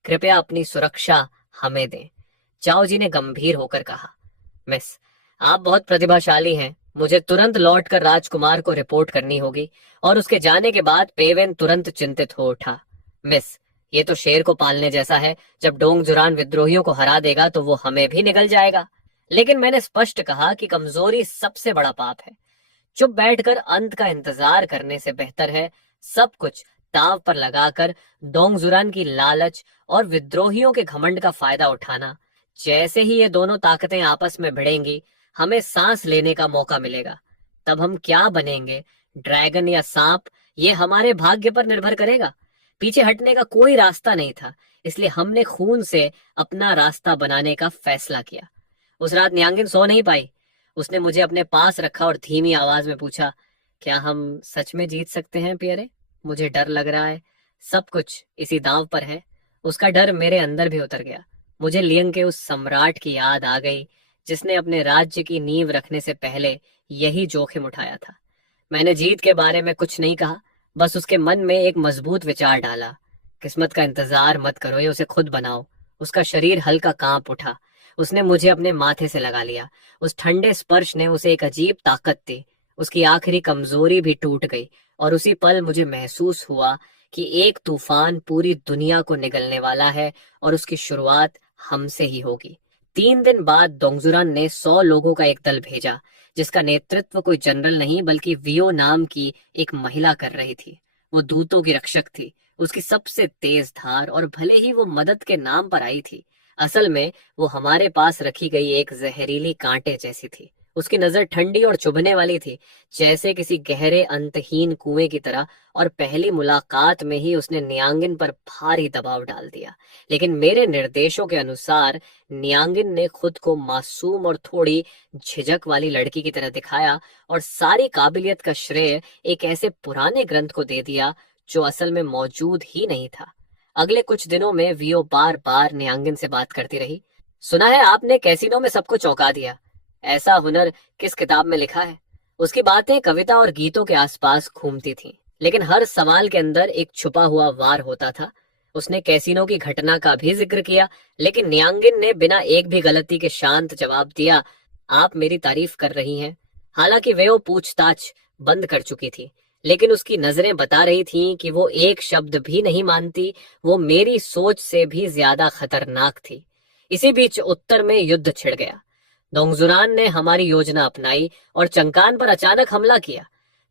कृपया अपनी सुरक्षा हमें दें। चाओ जी ने गंभीर होकर कहा, मिस, आप बहुत प्रतिभाशाली हैं। मुझे तुरंत लौटकर राजकुमार को रिपोर्ट करनी होगी। और उसके जाने के बाद पेवेन तुरंत चिंतित हो उठा। मिस, ये तो शेर को पालने जैसा है, जब डोंगजुरान विद्रोहियों को हरा देगा तो वो हमें भी निगल जाएगा। लेकिन मैंने स्पष्ट कहा कि कमजोरी सबसे बड़ा पाप है। चुप बैठकर अंत का इंतजार करने से बेहतर है सब कुछ दांव पर लगाकर डोंगजुरान की लालच और विद्रोहियों के घमंड का फायदा उठाना। जैसे ही ये दोनों ताकतें आपस में भिड़ेंगी, हमें सांस लेने का मौका मिलेगा। तब हम क्या बनेंगे, ड्रैगन या सांप, ये हमारे भाग्य पर निर्भर करेगा। पीछे हटने का कोई रास्ता नहीं था, इसलिए हमने खून से अपना रास्ता बनाने का फैसला किया। उस रात न्यांगिन सो नहीं पाई। उसने मुझे अपने पास रखा और धीमी आवाज में पूछा, क्या हम सच में जीत सकते हैं पियरे? मुझे डर लग रहा है, सब कुछ इसी दांव पर है। उसका डर मेरे अंदर भी उतर गया। मुझे लियंग के उस सम्राट की याद आ गई जिसने अपने राज्य की नींव रखने से पहले यही जोखिम उठाया था। मैंने जीत के बारे में कुछ नहीं कहा, बस उसके मन में एक मजबूत विचार डाला, किस्मत का इंतजार मत करो, ये उसे खुद बनाओ। उसका शरीर हल्का कांप उठा। उसने मुझे अपने माथे से लगा लिया। उस ठंडे स्पर्श ने उसे एक अजीब ताकत दी। उसकी आखिरी कमजोरी भी टूट गई और उसी पल मुझे महसूस हुआ कि एक तूफान पूरी दुनिया को निगलने वाला है और उसकी शुरुआत हमसे ही होगी। 3 दिन बाद दोंगजुरान ने 100 लोगों का एक दल भेजा, जिसका नेतृत्व कोई जनरल नहीं बल्कि वियो नाम की एक महिला कर रही थी। वो दूतों की रक्षक थी। उसकी सबसे तेज धार, और भले ही वो मदद के नाम पर आई थी, असल में वो हमारे पास रखी गई एक जहरीली कांटे जैसी थी। उसकी नजर ठंडी और चुभने वाली थी, जैसे किसी गहरे अंतहीन कुएं की तरह, और पहली मुलाकात में ही उसने नियांगिन पर भारी दबाव डाल दिया। लेकिन मेरे निर्देशों के अनुसार नियांगिन ने खुद को मासूम और थोड़ी झिझक वाली लड़की की तरह दिखाया, और सारी काबिलियत का श्रेय एक ऐसे पुराने ग्रंथ को दे दिया जो असल में मौजूद ही नहीं था। अगले कुछ दिनों में वियो बार बार नियांगिन से बात करती रही। सुना है आपने कैसीनो में सबको चौंका दिया। ऐसा हुनर किस किताब में लिखा है? उसकी बातें कविता और गीतों के आसपास घूमती थीं, लेकिन हर सवाल के अंदर एक छुपा हुआ वार होता था। उसने कैसीनो की घटना का भी जिक्र किया, लेकिन नियांगिन ने बिना एक भी गलती के शांत जवाब दिया, आप मेरी तारीफ कर रही हैं। हालांकि वे वो पूछताछ बंद कर चुकी थी, लेकिन उसकी नजरें बता रही थीं कि वो एक शब्द भी नहीं मानती। वो मेरी सोच से भी ज्यादा खतरनाक थी। इसी बीच उत्तर में युद्ध छिड़ गया। दोंगजुरान ने हमारी योजना अपनाई और चंकान पर अचानक हमला किया।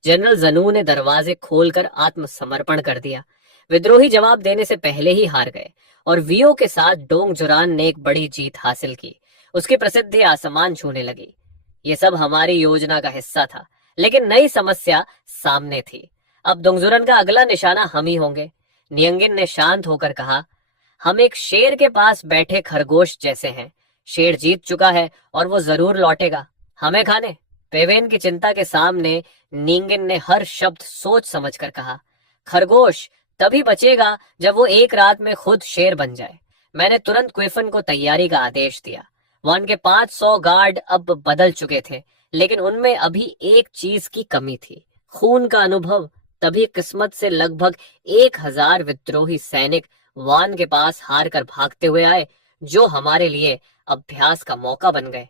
जनरल जनू ने दरवाजे खोलकर आत्मसमर्पण कर दिया। विद्रोही जवाब देने से पहले ही हार गए, और वियो के साथ डोंगजुरान ने एक बड़ी जीत हासिल की। उसकी प्रसिद्धि आसमान छूने लगी। ये सब हमारी योजना का हिस्सा था, लेकिन नई समस्या सामने थी। अब दोंगजुरान का अगला निशाना हम ही होंगे। नियंगिन ने शांत होकर कहा, हम एक शेर के पास बैठे खरगोश जैसे हैं। शेर जीत चुका है और वो जरूर लौटेगा हमें खाने। पेवेन की चिंता के सामने नियंगिन ने हर शब्द सोच समझकर कहा, खरगोश तभी बचेगा जब वो एक रात में खुद शेर बन जाए। मैंने तुरंत क्विफन को तैयारी का आदेश दिया। वन के 500 गार्ड अब बदल चुके थे, लेकिन उनमें अभी एक चीज की कमी थी, खून का अनुभव। तभी किस्मत से लगभग 1000 विद्रोही सैनिक वान के पास हार कर भागते हुए आए, जो हमारे लिए अभ्यास का मौका बन गए।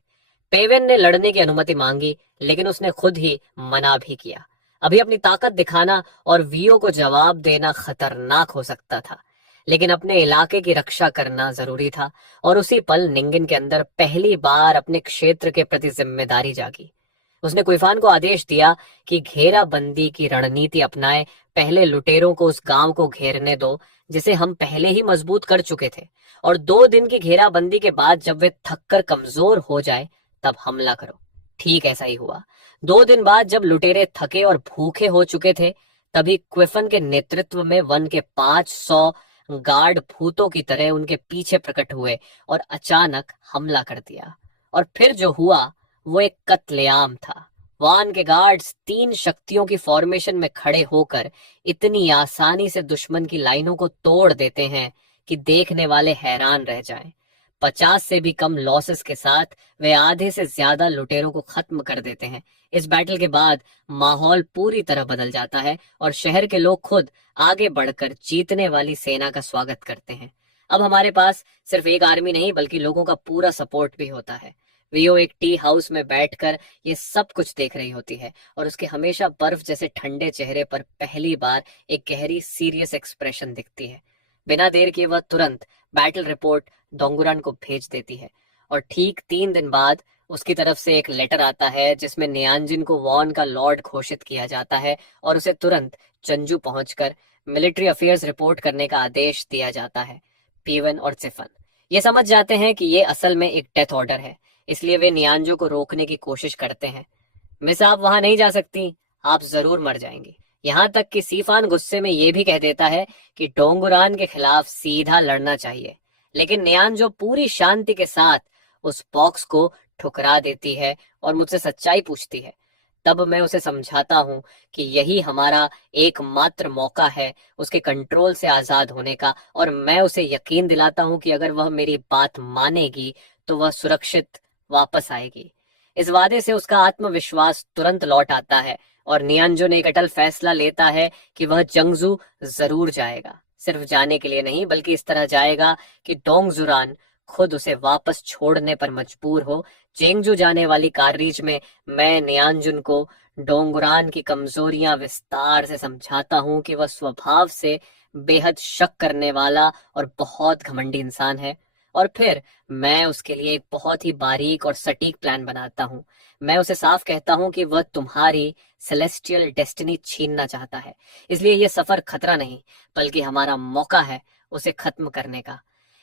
पेवेन ने लड़ने की अनुमति मांगी, लेकिन उसने खुद ही मना भी किया। अभी अपनी ताकत दिखाना और वियो को जवाब देना खतरनाक हो सकता था, लेकिन अपने इलाके की रक्षा करना जरूरी था। और उसी पल निंगिन के अंदर पहली बार अपने क्षेत्र के प्रति जिम्मेदारी जागी। उसने कुइफान को आदेश दिया कि घेराबंदी की रणनीति अपनाए। पहले लुटेरों को उस गांव को घेरने दो जिसे हम पहले ही मजबूत कर चुके थे, और 2 दिन की घेराबंदी के बाद जब वे थककर कमजोर हो जाए तब हमला करो। ठीक ऐसा ही हुआ। 2 दिन बाद जब लुटेरे थके और भूखे हो चुके थे, तभी क्विफन के नेतृत्व में वन के 500 गार्ड भूतों की तरह उनके पीछे प्रकट हुए और अचानक हमला कर दिया। और फिर जो हुआ वो एक कत्लेआम था। वान के गार्ड्स 3 शक्तियों की फॉर्मेशन में खड़े होकर इतनी आसानी से दुश्मन की लाइनों को तोड़ देते हैं कि देखने वाले हैरान रह जाएं। 50 से भी कम लॉसेस के साथ वे आधे से ज्यादा लुटेरों को खत्म कर देते हैं। इस बैटल के बाद माहौल पूरी तरह बदल जाता है और शहर के लोग खुद आगे बढ़कर जीतने वाली सेना का स्वागत करते हैं। अब हमारे पास सिर्फ एक आर्मी नहीं बल्कि लोगों का पूरा सपोर्ट भी होता है। वियो एक टी हाउस में बैठकर ये सब कुछ देख रही होती है, और उसके हमेशा बर्फ जैसे ठंडे चेहरे पर पहली बार एक गहरी सीरियस एक्सप्रेशन दिखती है। बिना देर किए वह तुरंत बैटल रिपोर्ट दोंगुरान को भेज देती है, और ठीक 3 दिन बाद उसकी तरफ से एक लेटर आता है जिसमें नियांजिन को वॉन का लॉर्ड घोषित किया जाता है और उसे तुरंत चंजू पहुंचकर मिलिट्री अफेयर्स रिपोर्ट करने का आदेश दिया जाता है। पीवन और सिफन ये समझ जाते हैं कि ये असल में एक डेथ ऑर्डर है, इसलिए वे नियांजो को रोकने की कोशिश करते हैं। मिस, आप वहां नहीं जा सकती, आप जरूर मर जाएंगी। यहाँ तक कि सीफान गुस्से में ये भी कह देता है कि डोंगुरान के खिलाफ सीधा लड़ना चाहिए, लेकिन नियांजो पूरी शांति के साथ उस बॉक्स को ठुकरा देती है और मुझसे सच्चाई पूछती है। तब मैं उसे समझाता हूँ कि यही हमारा एकमात्र मौका है उसके कंट्रोल से आजाद होने का, और मैं उसे यकीन दिलाता हूँ कि अगर वह मेरी बात मानेगी तो वह सुरक्षित वापस आएगी। इस वादे से उसका आत्मविश्वास तुरंत लौट आता है और नियांजो ने एक अटल फैसला लेता है कि वह जंगजू जरूर जाएगा। सिर्फ जाने के लिए नहीं, बल्कि इस तरह जाएगा कि डोंगजुरान खुद उसे वापस छोड़ने पर मजबूर हो। जेंगजू जाने वाली काररीज में मैं नियांजुन को डोंगुरान की कमजोरियां विस्तार से समझाता हूँ कि वह स्वभाव से बेहद शक करने वाला और बहुत घमंडी इंसान है। और फिर मैं उसके लिए एक बहुत ही बारीक और सटीक प्लान बनाता हूँ। मैं उसे साफ कहता हूँ कि वह तुम्हारी सेलेस्टियल डेस्टिनी छीनना चाहता है, इसलिए यह सफर खतरा नहीं बल्कि हमारा मौका है उसे खत्म करने का।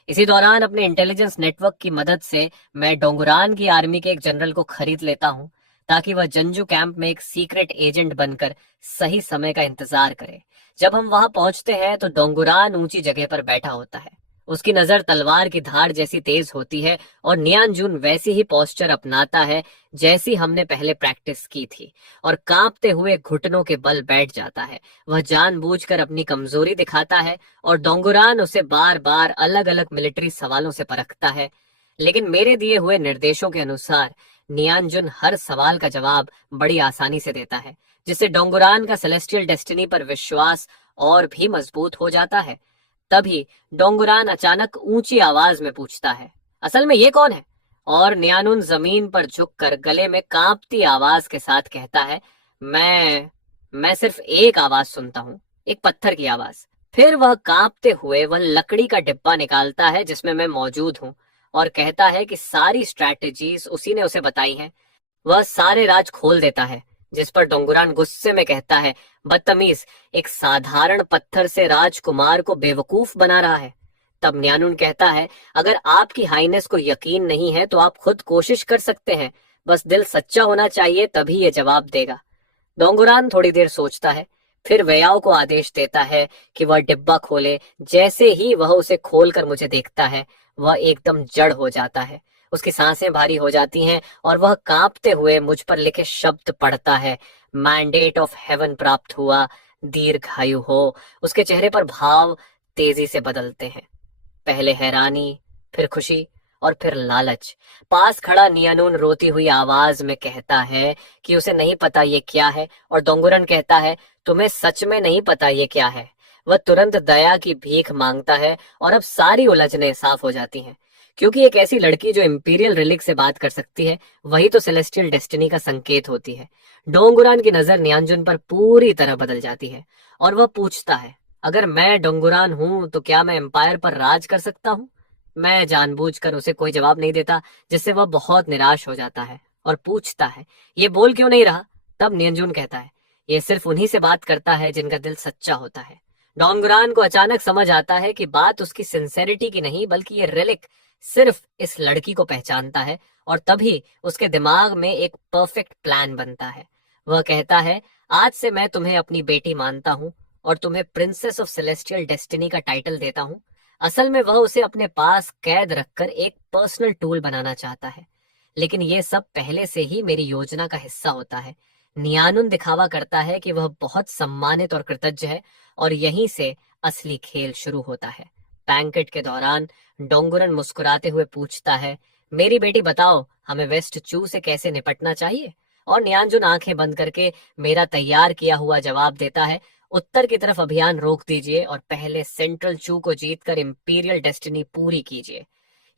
इसी दौरान अपने इंटेलिजेंस नेटवर्क की मदद से मैं डोंगुरान की आर्मी के एक जनरल को खरीद लेता हूँ ताकि वह जंजू कैंप में एक सीक्रेट एजेंट बनकर सही समय का इंतजार करे। जब हम वहां पहुंचते हैं तो डोंगुरान ऊंची जगह पर बैठा होता है। उसकी नजर तलवार की धार जैसी तेज होती है और नियांजून वैसी ही पोस्चर अपनाता है जैसी हमने पहले प्रैक्टिस की थी, और कांपते हुए घुटनों के बल बैठ जाता है। वह जानबूझकर अपनी कमजोरी दिखाता है और डोंगुरान उसे बार बार अलग अलग मिलिट्री सवालों से परखता है। लेकिन मेरे दिए हुए निर्देशों के अनुसार नियांजुन हर सवाल का जवाब बड़ी आसानी से देता है, जिससे डोंगुरान का सेलेस्टियल डेस्टिनी पर विश्वास और भी मजबूत हो जाता है। तभी डोंगुरान अचानक ऊंची आवाज में पूछता है, असल में ये कौन है? और न्यानुन जमीन पर झुककर गले में कांपती आवाज के साथ कहता है, मैं सिर्फ एक आवाज सुनता हूँ, एक पत्थर की आवाज। फिर वह लकड़ी का डिब्बा निकालता है जिसमें मैं मौजूद हूँ और कहता है कि सारी स्ट्रैटेजीज उसी ने उसे बताई हैं। वह सारे राज खोल देता है, जिस पर डोंगुरान गुस्से में कहता है, बदतमीज, एक साधारण पत्थर से राजकुमार को बेवकूफ बना रहा है। तब न्यानुन कहता है, अगर आपकी हाईनेस को यकीन नहीं है तो आप खुद कोशिश कर सकते हैं, बस दिल सच्चा होना चाहिए, तभी ये जवाब देगा। डोंगुरान थोड़ी देर सोचता है, फिर वेयाओ को आदेश देता है कि वह डिब्बा खोले। जैसे ही वह उसे खोलकर मुझे देखता है, वह एकदम जड़ हो जाता है। उसकी सांसें भारी हो जाती हैं और वह कांपते हुए मुझ पर लिखे शब्द पढ़ता है। मैंडेट ऑफ हेवन प्राप्त हुआ, दीर्घायु हो। उसके चेहरे पर भाव तेजी से बदलते हैं, पहले हैरानी, फिर खुशी और फिर लालच। पास खड़ा नियनून रोती हुई आवाज में कहता है कि उसे नहीं पता ये क्या है, और डोंगुरन कहता है, तुम्हें सच में नहीं पता ये क्या है। वह तुरंत दया की भीख मांगता है और अब सारी उलझनें साफ हो जाती हैं, क्योंकि एक ऐसी लड़की जो इंपीरियल रिलिक से बात कर सकती है, वही तो सेलेस्टियल डेस्टिनी का संकेत होती है। डोंगुरान की नजर नियांजुन पर पूरी तरह बदल जाती है और वह पूछता है, अगर मैं डोंगुरान हूं तो क्या मैं एम्पायर पर राज कर सकता हूं? मैं जानबूझकर उसे कोई जवाब नहीं देता, जिससे वह बहुत निराश हो जाता है और पूछता है, ये बोल क्यों नहीं रहा? तब नियंजुन कहता है, ये सिर्फ उन्हीं से बात करता है जिनका दिल सच्चा होता है। डॉनगुरान को अचानक समझ आता है कि बात उसकी सिंसेरिटी की नहीं बल्कि ये रिलिक सिर्फ इस लड़की को पहचानता है, और तभी उसके दिमाग में एक परफेक्ट प्लान बनता है। वह कहता है, आज से मैं तुम्हें अपनी बेटी मानता हूँ और तुम्हें प्रिंसेस ऑफ सेलेस्टियल डेस्टिनी का टाइटल देता हूँ। असल में वह उसे अपने पास कैद रखकर एक पर्सनल टूल बनाना चाहता है, लेकिन ये सब पहले से ही मेरी योजना का हिस्सा होता है। नियानुन दिखावा करता है कि वह बहुत सम्मानित और कृतज्ञ है, और यहीं से असली खेल शुरू होता है। बैंकेट के दौरान डोंगुरन मुस्कुराते हुए पूछता है, मेरी बेटी बताओ, हमें वेस्ट चू से कैसे निपटना चाहिए? और नियांजुन आंखें बंद करके मेरा तैयार किया हुआ जवाब देता है, उत्तर की तरफ अभियान रोक दीजिए और पहले सेंट्रल चू को जीतकर इंपीरियल डेस्टिनी पूरी कीजिए।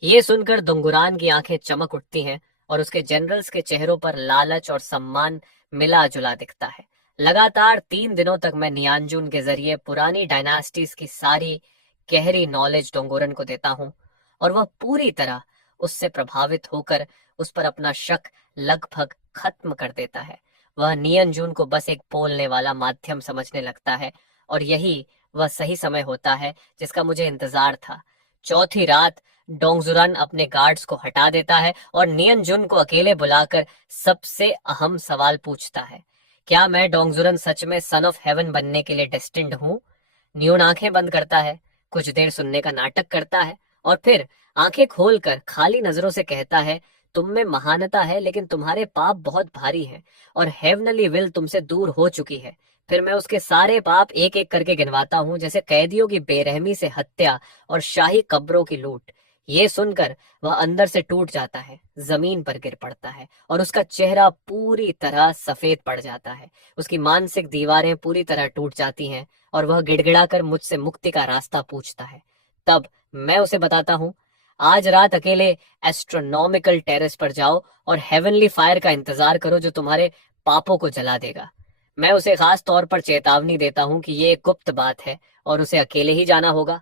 ये सुनकर दुंगुरान की आंखें चमक उठती हैं और उसके जनरल्स के चेहरों पर लालच और सम्मान मिला जुला दिखता है। लगातार 3 दिनों तक मैं नियांजुन के जरिए पुरानी डायनास्टीज की सारी गहरी नॉलेज डोंगोरन को देता हूँ, और वह पूरी तरह उससे प्रभावित होकर उस पर अपना शक लगभग खत्म कर देता है। वह नियंजुन को बस एक बोलने वाला माध्यम समझने लगता है, और यही वह सही समय होता है जिसका मुझे इंतजार था। चौथी रात डोंगजुरन अपने गार्ड्स को हटा देता है और नियंजुन को अकेले बुलाकर सबसे अहम सवाल पूछता है, क्या मैं डोंगजुरन सच में सन ऑफ हेवन बनने के लिए डेस्टिन्ड हूँ? न्यून आंखें बंद करता है, कुछ देर सुनने का नाटक करता है और फिर आंखें खोलकर खाली नजरों से कहता है, तुम में महानता है लेकिन तुम्हारे पाप बहुत भारी हैं और हेवनली विल तुमसे दूर हो चुकी है। फिर मैं उसके सारे पाप एक एक करके गिनवाता हूँ, जैसे कैदियों की बेरहमी से हत्या और शाही कब्रों की लूट। ये सुनकर वह अंदर से टूट जाता है, जमीन पर गिर पड़ता है और उसका चेहरा पूरी तरह सफेद पड़ जाता है। उसकी मानसिक दीवारें पूरी तरह टूट जाती हैं और वह गिड़गिड़ाकर मुझसे मुक्ति का रास्ता पूछता है। तब मैं उसे बताता हूँ, आज रात अकेले एस्ट्रोनॉमिकल टेरेस पर जाओ और हेवनली फायर का इंतजार करो जो तुम्हारे पापों को जला देगा। मैं उसे खास तौर पर चेतावनी देता हूँ कि ये एक गुप्त बात है और उसे अकेले ही जाना होगा,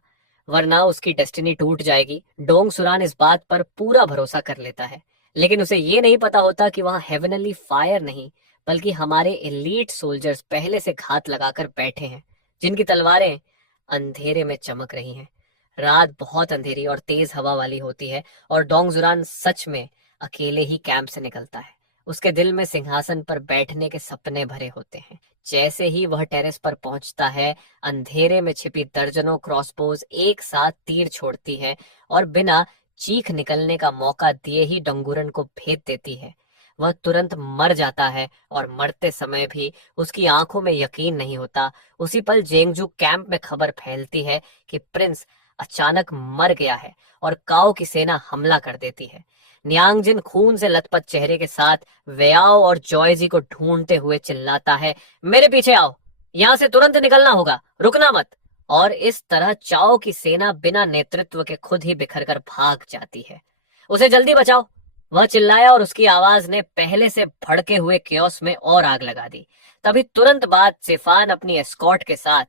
वरना उसकी डेस्टिनी टूट जाएगी। डोंग सुरान इस बात पर पूरा भरोसा कर लेता है, लेकिन उसे ये नहीं पता होता कि वहां हेवनली फायर नहीं, बल्कि हमारे एलीट सोल्जर्स पहले से घात लगाकर बैठे हैं, जिनकी तलवारें अंधेरे में चमक रही हैं। रात बहुत अंधेरी और तेज हवा वाली होती है, और डोंगजुरान सच में अकेले ही कैंप से निकलता है। उसके दिल में सिंहासन पर बैठने के सपने भरे होते हैं। जैसे ही वह टेरेस पर पहुंचता है, अंधेरे में छिपी दर्जनों क्रॉसबोज एक साथ तीर छोड़ती है और बिना चीख निकलने का मौका दिए ही डंगूरन को भेद देती है। वह तुरंत मर जाता है, और मरते समय भी उसकी आंखों में यकीन नहीं होता। उसी पल जेंगजू कैंप में खबर फैलती है कि प्रिंस अचानक मर गया है, और काओ की सेना हमला कर देती है। न्यांगजिन खून से लथपथ चेहरे के साथ वेयाओ और जॉयजी को ढूंढते हुए चिल्लाता है, मेरे पीछे आओ, यहाँ से तुरंत निकलना होगा, रुकना मत। और इस तरह चाओ की सेना बिना नेतृत्व के खुद ही बिखर कर भाग जाती है। उसे जल्दी बचाओ, वह चिल्लाया, और उसकी आवाज ने पहले से भड़के हुए क्योस में और आग लगा दी। तभी तुरंत बाद सिफान अपनी एस्कॉर्ट के साथ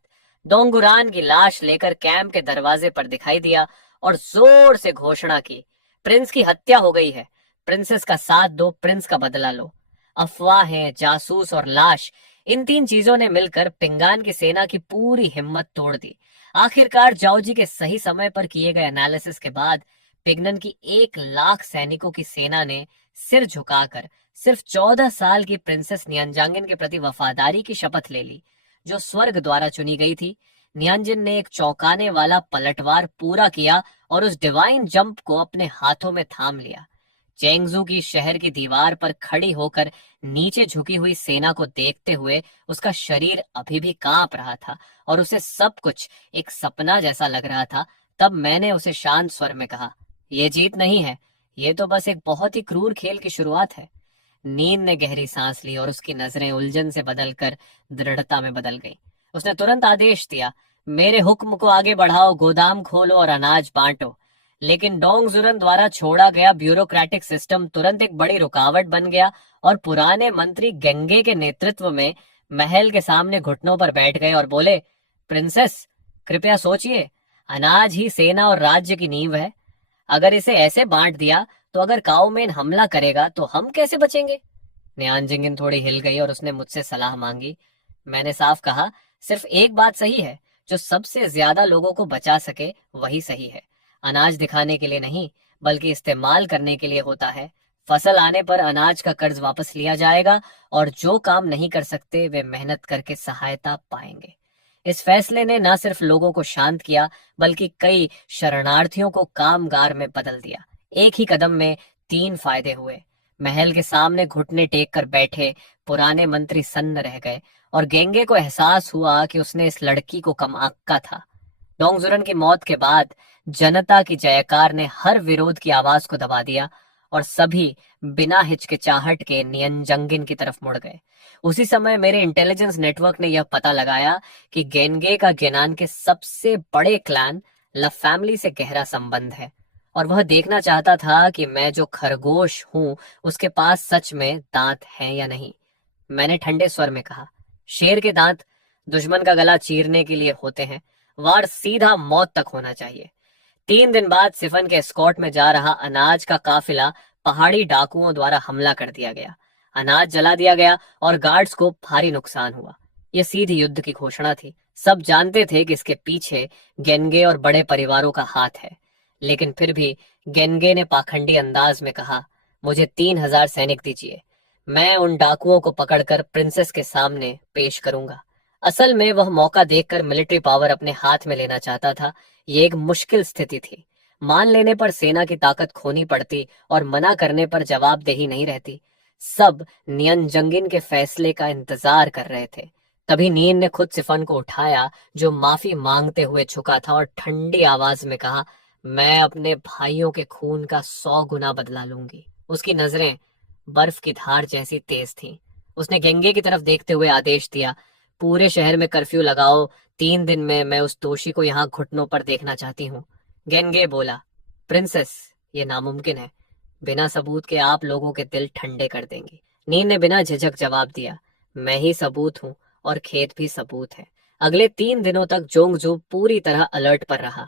डोंगुरान की लाश लेकर कैंप के दरवाजे पर दिखाई दिया और जोर से घोषणा की, प्रिंस की हत्या हो गई है, प्रिंसेस का साथ दो, प्रिंस का बदला लो। अफवाहें, जासूस और लाश, इन तीन चीजों ने मिलकर पिंगान की सेना की पूरी हिम्मत तोड़ दी। आखिरकार जाओजी के सही समय पर किए गए एनालिसिस के बाद पिग्नन की 1 लाख सैनिकों की सेना ने सिर झुकाकर सिर्फ 14 साल की प्रिंसेस नियंजांगिन के प्रति वफादारी की शपथ ले ली, जो स्वर्ग द्वारा चुनी गई थी। नियंजिन ने एक चौंकाने वाला पलटवार पूरा किया और उस डिवाइन जंप को अपने हाथों में थाम लिया। चेंगजू की शहर की दीवार पर खड़ी होकर नीचे झुकी हुई सेना को देखते हुए उसका शरीर अभी भी कांप रहा था, और उसे सब कुछ एक सपना जैसा लग रहा था। तब मैंने उसे शांत स्वर में कहा, ये जीत नहीं है, ये तो बस एक बहुत ही क्रूर खेल की शुरुआत है। नींद ने गहरी सांस ली और उसकी नजरें उलझन से बदलकर दृढ़ता में बदल गईं। उसने तुरंत आदेश दिया, मेरे हुक्म को आगे बढ़ाओ, गोदाम खोलो और अनाज बांटो। लेकिन डोंगजुरन द्वारा छोड़ा गया ब्यूरोक्रेटिक सिस्टम तुरंत एक बड़ी रुकावट बन गया, और पुराने मंत्री गेंगे के नेतृत्व में महल के सामने घुटनों पर बैठ गए और बोले, प्रिंसेस, कृपया सोचिए, अनाज ही सेना और राज्य की नींव है। अगर इसे ऐसे बांट दिया तो अगर काओमेन हमला करेगा तो हम कैसे बचेंगे? न्यानजिंगिन थोड़ी हिल गई और उसने मुझसे सलाह मांगी। मैंने साफ कहा, सिर्फ एक बात सही है, जो सबसे ज्यादा लोगों को बचा सके वही सही है। अनाज दिखाने के लिए नहीं, बल्कि इस्तेमाल करने के लिए होता है। फसल आने पर अनाज का कर्ज वापस लिया जाएगा, और जो काम नहीं कर सकते वे मेहनत करके सहायता पाएंगे। इस फैसले ने न सिर्फ लोगों को शांत किया, बल्कि कई शरणार्थियों को कामगार में बदल दिया। एक ही कदम में 3 फायदे हुए। महल के सामने घुटने टेक कर बैठे पुराने मंत्री सन्न रह गए, और गेंगे को एहसास हुआ कि उसने इस लड़की को कम आंका था। डोंगजुरन की मौत के बाद जनता की जयकार ने हर विरोध की आवाज को दबा दिया, और सभी बिना हिचकिचाहट के नियंजंगिन की तरफ मुड़ गए। उसी समय मेरे इंटेलिजेंस नेटवर्क ने यह पता लगाया कि गेनगे का गेनान के सबसे बड़े क्लैन ला फैमिली से गहरा संबंध है, और वह देखना चाहता था कि मैं जो खरगोश हूँ उसके पास सच में दांत हैं या नहीं। मैंने ठंडे स्वर में कहा, शेर के दांत दुश्मन का गला चीरने के लिए होते हैं, वार सीधा मौत तक होना चाहिए। 3 दिन बाद सिफन के एस्कॉर्ट में जा रहा अनाज का काफिला पहाड़ी डाकुओं द्वारा हमला कर दिया गया। अनाज जला दिया गया और गार्ड्स को भारी नुकसान हुआ। यह सीधी युद्ध की घोषणा थी। सब जानते थे कि इसके पीछे गेनगे और बड़े परिवारों का हाथ है, लेकिन फिर भी गेनगे ने पाखंडी अंदाज में कहा, मुझे 3000 सैनिक दीजिए, मैं उन डाकुओं को पकड़कर प्रिंसेस के सामने पेश करूंगा। असल में वह मौका देखकर मिलिट्री पावर अपने हाथ में लेना चाहता था। ये एक मुश्किल स्थिति थी। मान लेने पर सेना की ताकत खोनी पड़ती, और मना करने पर जवाबदेही नहीं रहती। सब नियंजंगिन के फैसले का इंतजार कर रहे थे। तभी नीन ने खुद सिफन को उठाया, जो माफी मांगते हुए झुका था, और ठंडी आवाज में कहा, मैं अपने भाइयों के खून का 100 गुना बदला लूंगी। उसकी नजरें बर्फ की धार जैसी तेज थीं। उसने गेंगे की तरफ देखते हुए आदेश दिया, पूरे शहर में कर्फ्यू लगाओ, 3 दिन में मैं उस दोषी को यहाँ घुटनों पर देखना चाहती हूँ। गेंगे बोला, प्रिंसेस, ये नामुमकिन है, बिना सबूत के आप लोगों के दिल ठंडे कर देंगी। नीन ने बिना झिझक जवाब दिया, मैं ही सबूत हूँ और खेत भी सबूत है। अगले 3 दिनों तक जोंगजू पूरी तरह अलर्ट पर रहा।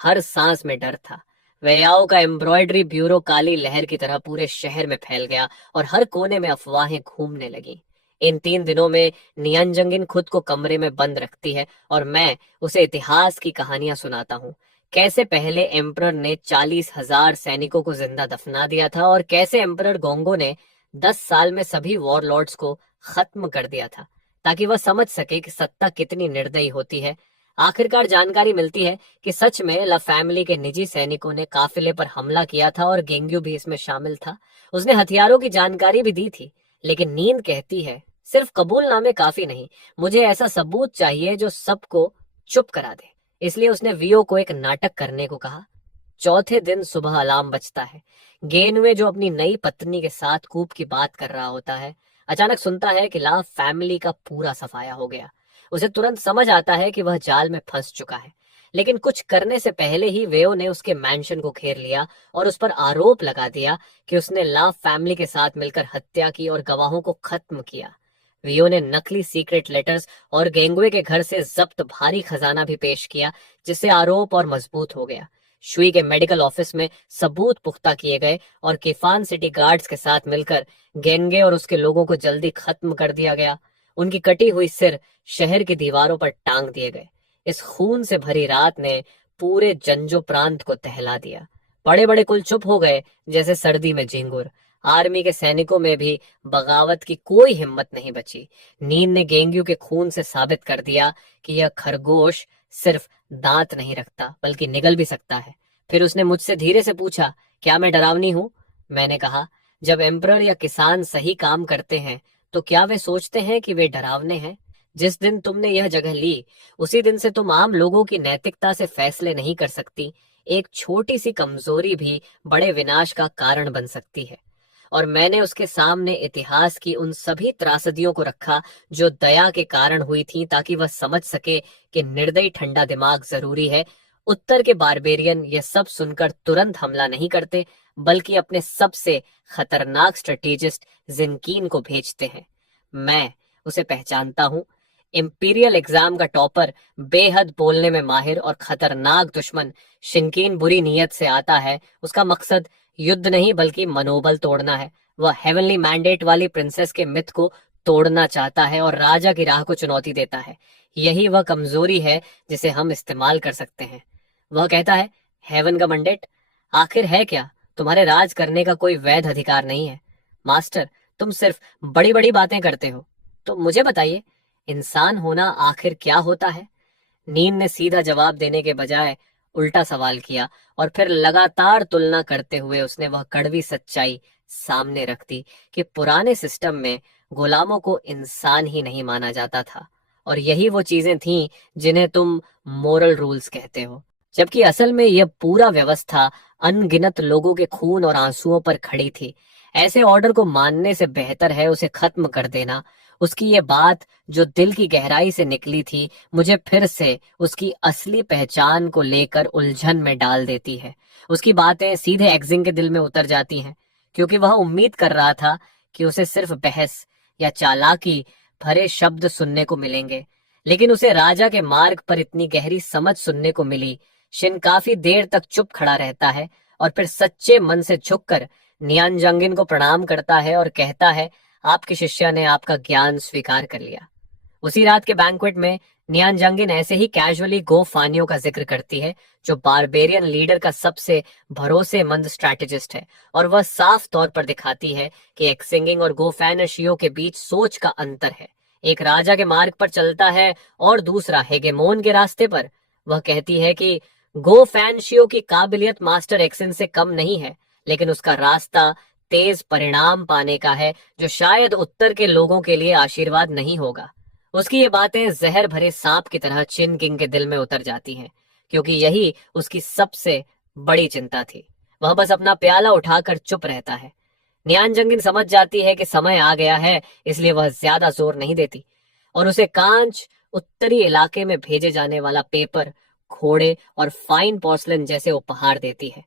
हर सांस में डर था। वेयाओ का एम्ब्रॉयडरी ब्यूरो काली लहर की तरह पूरे शहर में फैल गया और हर कोने में अफवाहें घूमने लगी। इन 3 दिनों में नियंजंगिन खुद को कमरे में बंद रखती है और मैं उसे इतिहास की कहानियां सुनाता हूँ। कैसे पहले एम्परर ने 40,000 सैनिकों को जिंदा दफना दिया था और कैसे एम्परर गोंगो ने 10 साल में सभी वॉरलॉर्ड्स को खत्म कर दिया था, ताकि वह समझ सके कि सत्ता कितनी निर्दयी होती है। आखिरकार जानकारी मिलती है कि सच में ला फैमिली के निजी सैनिकों ने काफिले पर हमला किया था और गेंग्यू भी इसमें शामिल था। उसने हथियारों की जानकारी भी दी थी, लेकिन नींद कहती है सिर्फ कबूलनामे काफी नहीं, मुझे ऐसा सबूत चाहिए जो सबको चुप करा दे। इसलिए उसने वियो को एक नाटक करने को कहा। चौथे दिन सुबह अलार्म बजता है। गेनवे, जो अपनी नई पत्नी के साथ कूप की बात कर रहा होता है, अचानक सुनता है कि ला फैमिली का पूरा सफाया हो गया। उसे तुरंत समझ आता है कि वह जाल में फंस चुका है, लेकिन कुछ करने से पहले ही वेयो ने उसके मैंशन को घेर लिया और उस पर आरोप लगा दिया कि उसने ला फैमिली के साथ मिलकर हत्या की और गवाहों को खत्म किया। वियो ने नकली सीक्रेट लेटर्स और गेंगवे के घर से जब्त भारी खजाना भी पेश किया, जिससे आरोप और मजबूत हो गया। शुई के मेडिकल ऑफिस में सबूत पुख्ता किए गए और किफान सिटी गार्ड्स के साथ मिलकर गेंगे और उसके लोगों को जल्दी खत्म कर दिया गया। उनकी कटी हुई सिर शहर की दीवारों पर टांग दिए गए। इस खून से भरी रात ने पूरे जंजो प्रांत को दहला दिया। बड़े बड़े कुल चुप हो गए, जैसे सर्दी में झिंगुर। आर्मी के सैनिकों में भी बगावत की कोई हिम्मत नहीं बची। नींद ने गेंग्यू के खून से साबित कर दिया कि यह खरगोश सिर्फ दांत नहीं रखता, बल्कि निगल भी सकता है। फिर उसने मुझसे धीरे से पूछा, क्या मैं डरावनी हूं? मैंने कहा, जब एम्परर या किसान सही काम करते हैं तो क्या वे सोचते हैं कि वे डरावने हैं? जिस दिन तुमने यह जगह ली, उसी दिन से तुम आम लोगों की नैतिकता से फैसले नहीं कर सकती। एक छोटी सी कमजोरी भी बड़े विनाश का कारण बन सकती है। और मैंने उसके सामने इतिहास की उन सभी त्रासदियों को रखा जो दया के कारण हुई थी, ताकि वह समझ सके कि निर्दयी ठंडा दिमाग जरूरी है। उत्तर के बारबेरियन यह सब सुनकर तुरंत हमला नहीं करते, बल्कि अपने सबसे खतरनाक स्ट्रेटेजिस्ट जिनकीन को भेजते हैं। मैं उसे पहचानता हूँ। इंपीरियल एग्जाम का टॉपर, बेहद बोलने में माहिर और खतरनाक दुश्मन शिनकीन बुरी नीयत से आता है। उसका मकसद युद्ध नहीं बल्कि मनोबल तोड़ना है। वह हेवनली मैंडेट वाली प्रिंसेस के मिथ को तोड़ना चाहता है और राजा की राह को चुनौती देता है। यही वह कमजोरी है जिसे हम इस्तेमाल कर सकते हैं। वह कहता है, हेवन का मैंडेट आखिर है क्या? तुम्हारे राज करने का कोई वैध अधिकार नहीं है। मास्टर, तुम सिर्फ बड़ी बड़ी बातें करते हो। तो मुझे बताइए, इंसान होना आखिर क्या होता है? नींद ने सीधा जवाब देने के बजाय उल्टा सवाल किया और फिर लगातार तुलना करते हुए उसने वह कड़वी सच्चाई सामने रख दी कि पुराने सिस्टम में गुलामों को इंसान ही नहीं माना जाता था, और यही वो चीजें थीं जिन्हें तुम मोरल रूल्स कहते हो। जबकि असल में यह पूरा व्यवस्था अनगिनत लोगों के खून और आंसुओं पर खड़ी थी। ऐसे ऑर्डर को मानने से बेहतर है उसे खत्म कर देना। उसकी ये बात जो दिल की गहराई से निकली थी, मुझे फिर से उसकी असली पहचान को लेकर उलझन में डाल देती है। उसकी बातें सीधे एक्जिंग के दिल में उतर जाती हैं, क्योंकि वह उम्मीद कर रहा था कि उसे सिर्फ बहस या चालाकी भरे शब्द सुनने को मिलेंगे, लेकिन उसे राजा के मार्ग पर इतनी गहरी समझ सुनने को मिली। शिन काफी देर तक चुप खड़ा रहता है और फिर सच्चे मन से झुककर नियानजंगिन को प्रणाम करता है और कहता है, आपके शिष्य ने आपका ज्ञान स्वीकार कर लिया। उसी रात के बैंक्वेट में नियानजंगिन ऐसे ही कैजुअली गो फानियो का जिक्र करती है, जो बारबेरियन लीडर का सबसे भरोसेमंद स्ट्रैटेजिस्ट है, और वह साफ तौर पर दिखाती है कि एक्सिंगिंग और गोफैनशियो के बीच सोच का अंतर है। एक राजा के मार्ग पर चलता है और दूसरा हेगेमोन के रास्ते पर। वह कहती है कि गोफैनशियो की काबिलियत मास्टर एक्सन से कम नहीं है, लेकिन उसका रास्ता तेज परिणाम पाने का है, जो शायद उत्तर के लोगों के लिए आशीर्वाद नहीं होगा। उसकी ये बातें जहर भरे सांप की तरह चिन किंग के दिल में उतर जाती हैं, क्योंकि यही उसकी सबसे बड़ी चिंता थी। वह बस अपना प्याला उठाकर चुप रहता है। नियानजंगिन समझ जाती है कि समय आ गया है, इसलिए वह ज्यादा जोर नहीं देती और उसे कांच, उत्तरी इलाके में भेजे जाने वाला पेपर, घोड़े और फाइन पोर्सलिन जैसे उपहार देती है।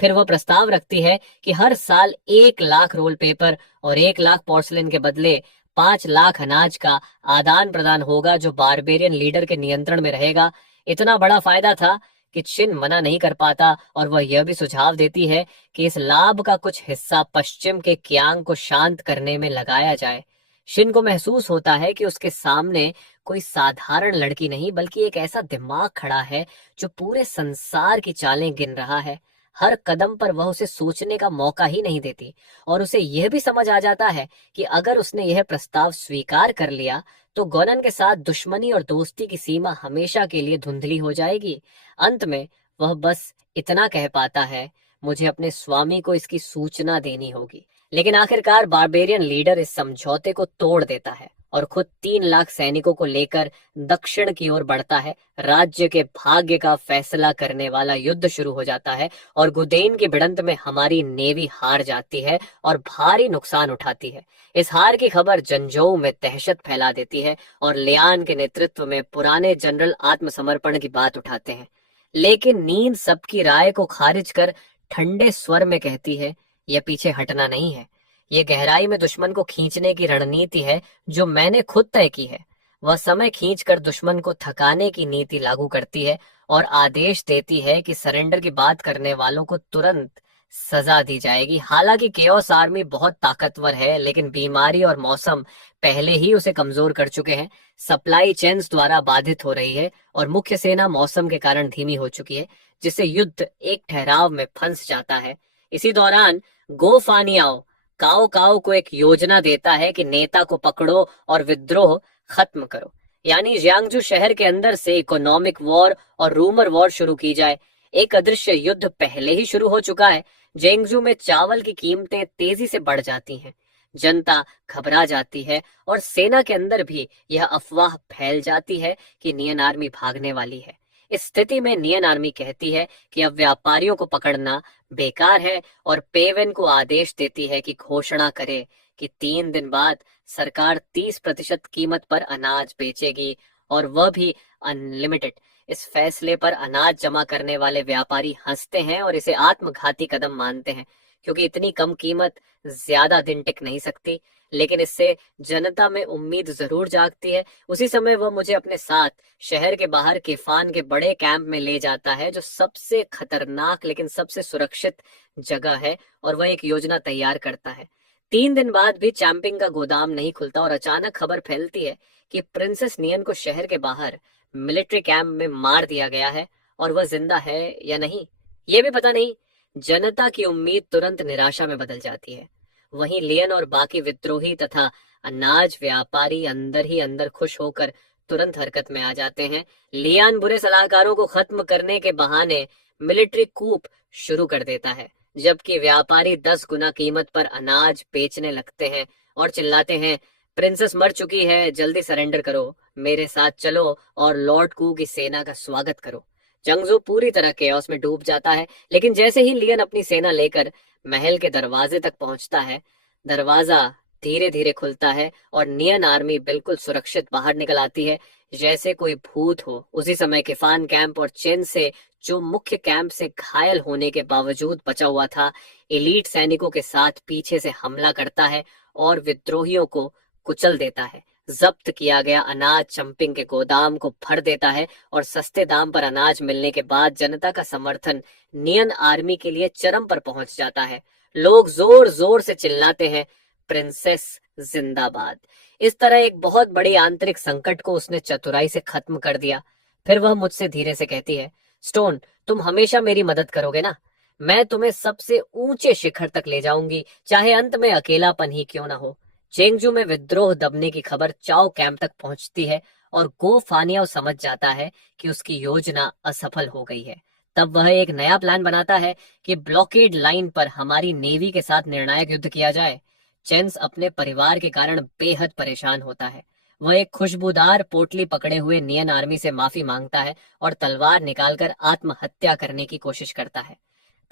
फिर वह प्रस्ताव रखती है कि हर साल 1 लाख रोल पेपर और 1 लाख पोर्सलिन के बदले 5 लाख अनाज का आदान प्रदान होगा जो बारबेरियन लीडर के नियंत्रण में रहेगा। इतना बड़ा फायदा था कि चिन मना नहीं कर पाता, और वह यह भी सुझाव देती है कि इस लाभ का कुछ हिस्सा पश्चिम के कियांग को शांत करने में लगाया जाए। शिन को महसूस होता है कि उसके सामने कोई साधारण लड़की नहीं बल्कि एक ऐसा दिमाग खड़ा है जो पूरे संसार की चालें गिन रहा है। हर कदम पर वह उसे सोचने का मौका ही नहीं देती, और उसे यह भी समझ आ जाता है कि अगर उसने यह प्रस्ताव स्वीकार कर लिया तो गोनन के साथ दुश्मनी और दोस्ती की सीमा हमेशा के लिए धुंधली हो जाएगी। अंत में वह बस इतना कह पाता है, मुझे अपने स्वामी को इसकी सूचना देनी होगी। लेकिन आखिरकार बारबेरियन लीडर इस समझौते को तोड़ देता है और खुद 3 लाख सैनिकों को लेकर दक्षिण की ओर बढ़ता है। राज्य के भाग्य का फैसला करने वाला युद्ध शुरू हो जाता है, और गुदेन की भिड़ंत में हमारी नेवी हार जाती है और भारी नुकसान उठाती है। इस हार की खबर जंजोऊ में दहशत फैला देती है, और लियान के नेतृत्व में पुराने जनरल आत्मसमर्पण की बात उठाते हैं। लेकिन नींद सबकी राय को खारिज कर ठंडे स्वर में कहती है, यह पीछे हटना नहीं है, ये गहराई में दुश्मन को खींचने की रणनीति है जो मैंने खुद तय की है। वह समय खींचकर दुश्मन को थकाने की नीति लागू करती है और आदेश देती है कि सरेंडर की बात करने वालों को तुरंत सजा दी जाएगी। हालांकि केओस आर्मी बहुत ताकतवर है, लेकिन बीमारी और मौसम पहले ही उसे कमजोर कर चुके हैं। सप्लाई चेन्स द्वारा बाधित हो रही है और मुख्य सेना मौसम के कारण धीमी हो चुकी है, जिससे युद्ध एक ठहराव में फंस जाता है। इसी दौरान गो फानियाओ काओ काओ को एक योजना देता है कि नेता को पकड़ो और विद्रोह खत्म करो, यानी जियांगजू शहर के अंदर से इकोनॉमिक वॉर और रूमर वॉर शुरू की जाए। एक अदृश्य युद्ध पहले ही शुरू हो चुका है। जेंगजू में चावल की कीमतें तेजी से बढ़ जाती हैं, जनता घबरा जाती है और सेना के अंदर भी यह अफवाह फैल जाती है कि नियन आर्मी भागने वाली है। इस स्थिति में नियन आर्मी कहती है कि अब व्यापारियों को पकड़ना बेकार है, और पेवेन को आदेश देती है कि घोषणा करे कि 3 दिन बाद सरकार 30% कीमत पर अनाज बेचेगी, और वह भी अनलिमिटेड। इस फैसले पर अनाज जमा करने वाले व्यापारी हंसते हैं और इसे आत्मघाती कदम मानते हैं, क्योंकि इतनी कम कीमत ज्यादा दिन टिक नहीं सकती। लेकिन इससे जनता में उम्मीद जरूर जागती है। उसी समय वह मुझे अपने साथ शहर के बाहर किफान के बड़े कैंप में ले जाता है, जो सबसे खतरनाक लेकिन सबसे सुरक्षित जगह है, और वह एक योजना तैयार करता है। 3 दिन बाद भी चैंपिंग का गोदाम नहीं खुलता, और अचानक खबर फैलती है कि प्रिंसेस नियन को शहर के बाहर मिलिट्री कैंप में मार दिया गया है, और वह जिंदा है या नहीं ये भी पता नहीं। जनता की उम्मीद तुरंत निराशा में बदल जाती है। वहीं लियन और बाकी विद्रोही तथा अनाज व्यापारी अंदर ही अंदर खुश होकर तुरंत हरकत में आ जाते हैं। लियान बुरे सलाहकारों को खत्म करने के बहाने मिलिट्री कूप शुरू कर देता है, जबकि व्यापारी 10 गुना कीमत पर अनाज बेचने लगते हैं और चिल्लाते हैं, प्रिंसेस मर चुकी है, जल्दी सरेंडर करो, मेरे साथ चलो और लॉर्ड कू की सेना का स्वागत करो। जंगजू पूरी तरह केओस में डूब जाता है, लेकिन जैसे ही लियन अपनी सेना लेकर महल के दरवाजे तक पहुंचता है, दरवाजा धीरे धीरे खुलता है और नियन आर्मी बिल्कुल सुरक्षित बाहर निकल आती है, जैसे कोई भूत हो। उसी समय किफान कैंप और चेन से, जो मुख्य कैंप से घायल होने के बावजूद बचा हुआ था, एलीट सैनिकों के साथ पीछे से हमला करता है और विद्रोहियों को कुचल देता है। जब्त किया गया अनाज चंपिंग के गोदाम को भर देता है, और सस्ते दाम पर अनाज मिलने के बाद जनता का समर्थन नियन आर्मी के लिए चरम पर पहुंच जाता है। लोग जोर जोर से चिल्लाते हैं, प्रिंसेस जिंदाबाद। इस तरह एक बहुत बड़ी आंतरिक संकट को उसने चतुराई से खत्म कर दिया। फिर वह मुझसे धीरे से कहती है, स्टोन, तुम हमेशा मेरी मदद करोगे ना? मैं तुम्हें सबसे ऊंचे शिखर तक ले जाऊंगी, चाहे अंत में अकेलापन ही क्यों ना हो। चेंगजू में विद्रोह दबने की खबर चाओ कैंप तक पहुंचती है, और गो फानियाओ समझ जाता है कि उसकी योजना असफल हो गई है। तब वह एक नया प्लान बनाता है कि ब्लॉकेड लाइन पर हमारी नेवी के साथ निर्णायक युद्ध किया जाए। चेंस अपने परिवार के कारण बेहद परेशान होता है। वह एक खुशबूदार पोटली पकड़े हुए नियन आर्मी से माफी मांगता है और तलवार निकालकर आत्महत्या करने की कोशिश करता है।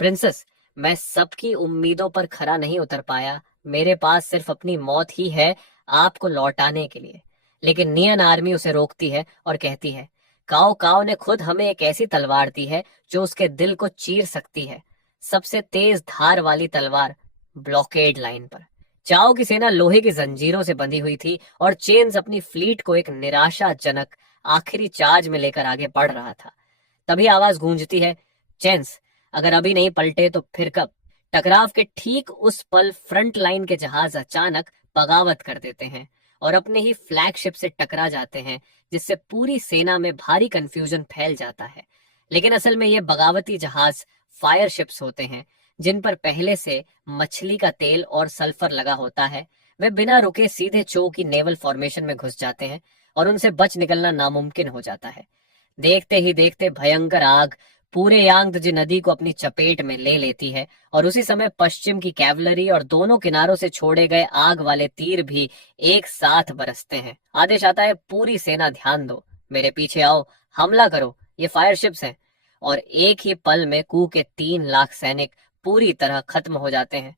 प्रिंसेस, मैं सबकी उम्मीदों पर खरा नहीं उतर पाया, मेरे पास सिर्फ अपनी मौत ही है आपको लौटाने के लिए। लेकिन नियन आर्मी उसे रोकती है और कहती है, काओ काओ ने खुद हमें एक ऐसी तलवार दी है जो उसके दिल को चीर सकती है, सबसे तेज धार वाली तलवार, ब्लॉकेड लाइन पर। चाओ की सेना लोहे की जंजीरों से बंधी हुई थी और चेन्स अपनी फ्लीट को एक निराशाजनक आखिरी चार्ज में लेकर आगे बढ़ रहा था। तभी आवाज गूंजती है, चेन्स, अगर अभी नहीं पलटे तो फिर कब? टकराव के ठीक उस पल फ्रंट लाइन के जहाज अचानक बगावत कर देते हैं और अपने ही फ्लैगशिप से टकरा जाते हैं, जिससे पूरी सेना में भारी कंफ्यूजन फैल जाता है। लेकिन असल में ये बगावती जहाज फायर शिप्स होते हैं, जिन पर पहले से मछली का तेल और सल्फर लगा होता है। वे बिना रुके सीधे चो की नेवल फॉर्मेशन में घुस जाते हैं और उनसे बच निकलना नामुमकिन हो जाता है। देखते ही देखते भयंकर आग पूरे यांगत्जे नदी को अपनी चपेट में ले लेती है और उसी समय पश्चिम की कैवलरी और दोनों किनारों से छोड़े गए आग वाले तीर भी एक साथ बरसते हैं। आदेश आता है, पूरी सेना ध्यान दो, मेरे पीछे आओ, हमला करो, ये फायर शिप्स हैं। और एक ही पल में कू के 3 लाख सैनिक पूरी तरह खत्म हो जाते हैं।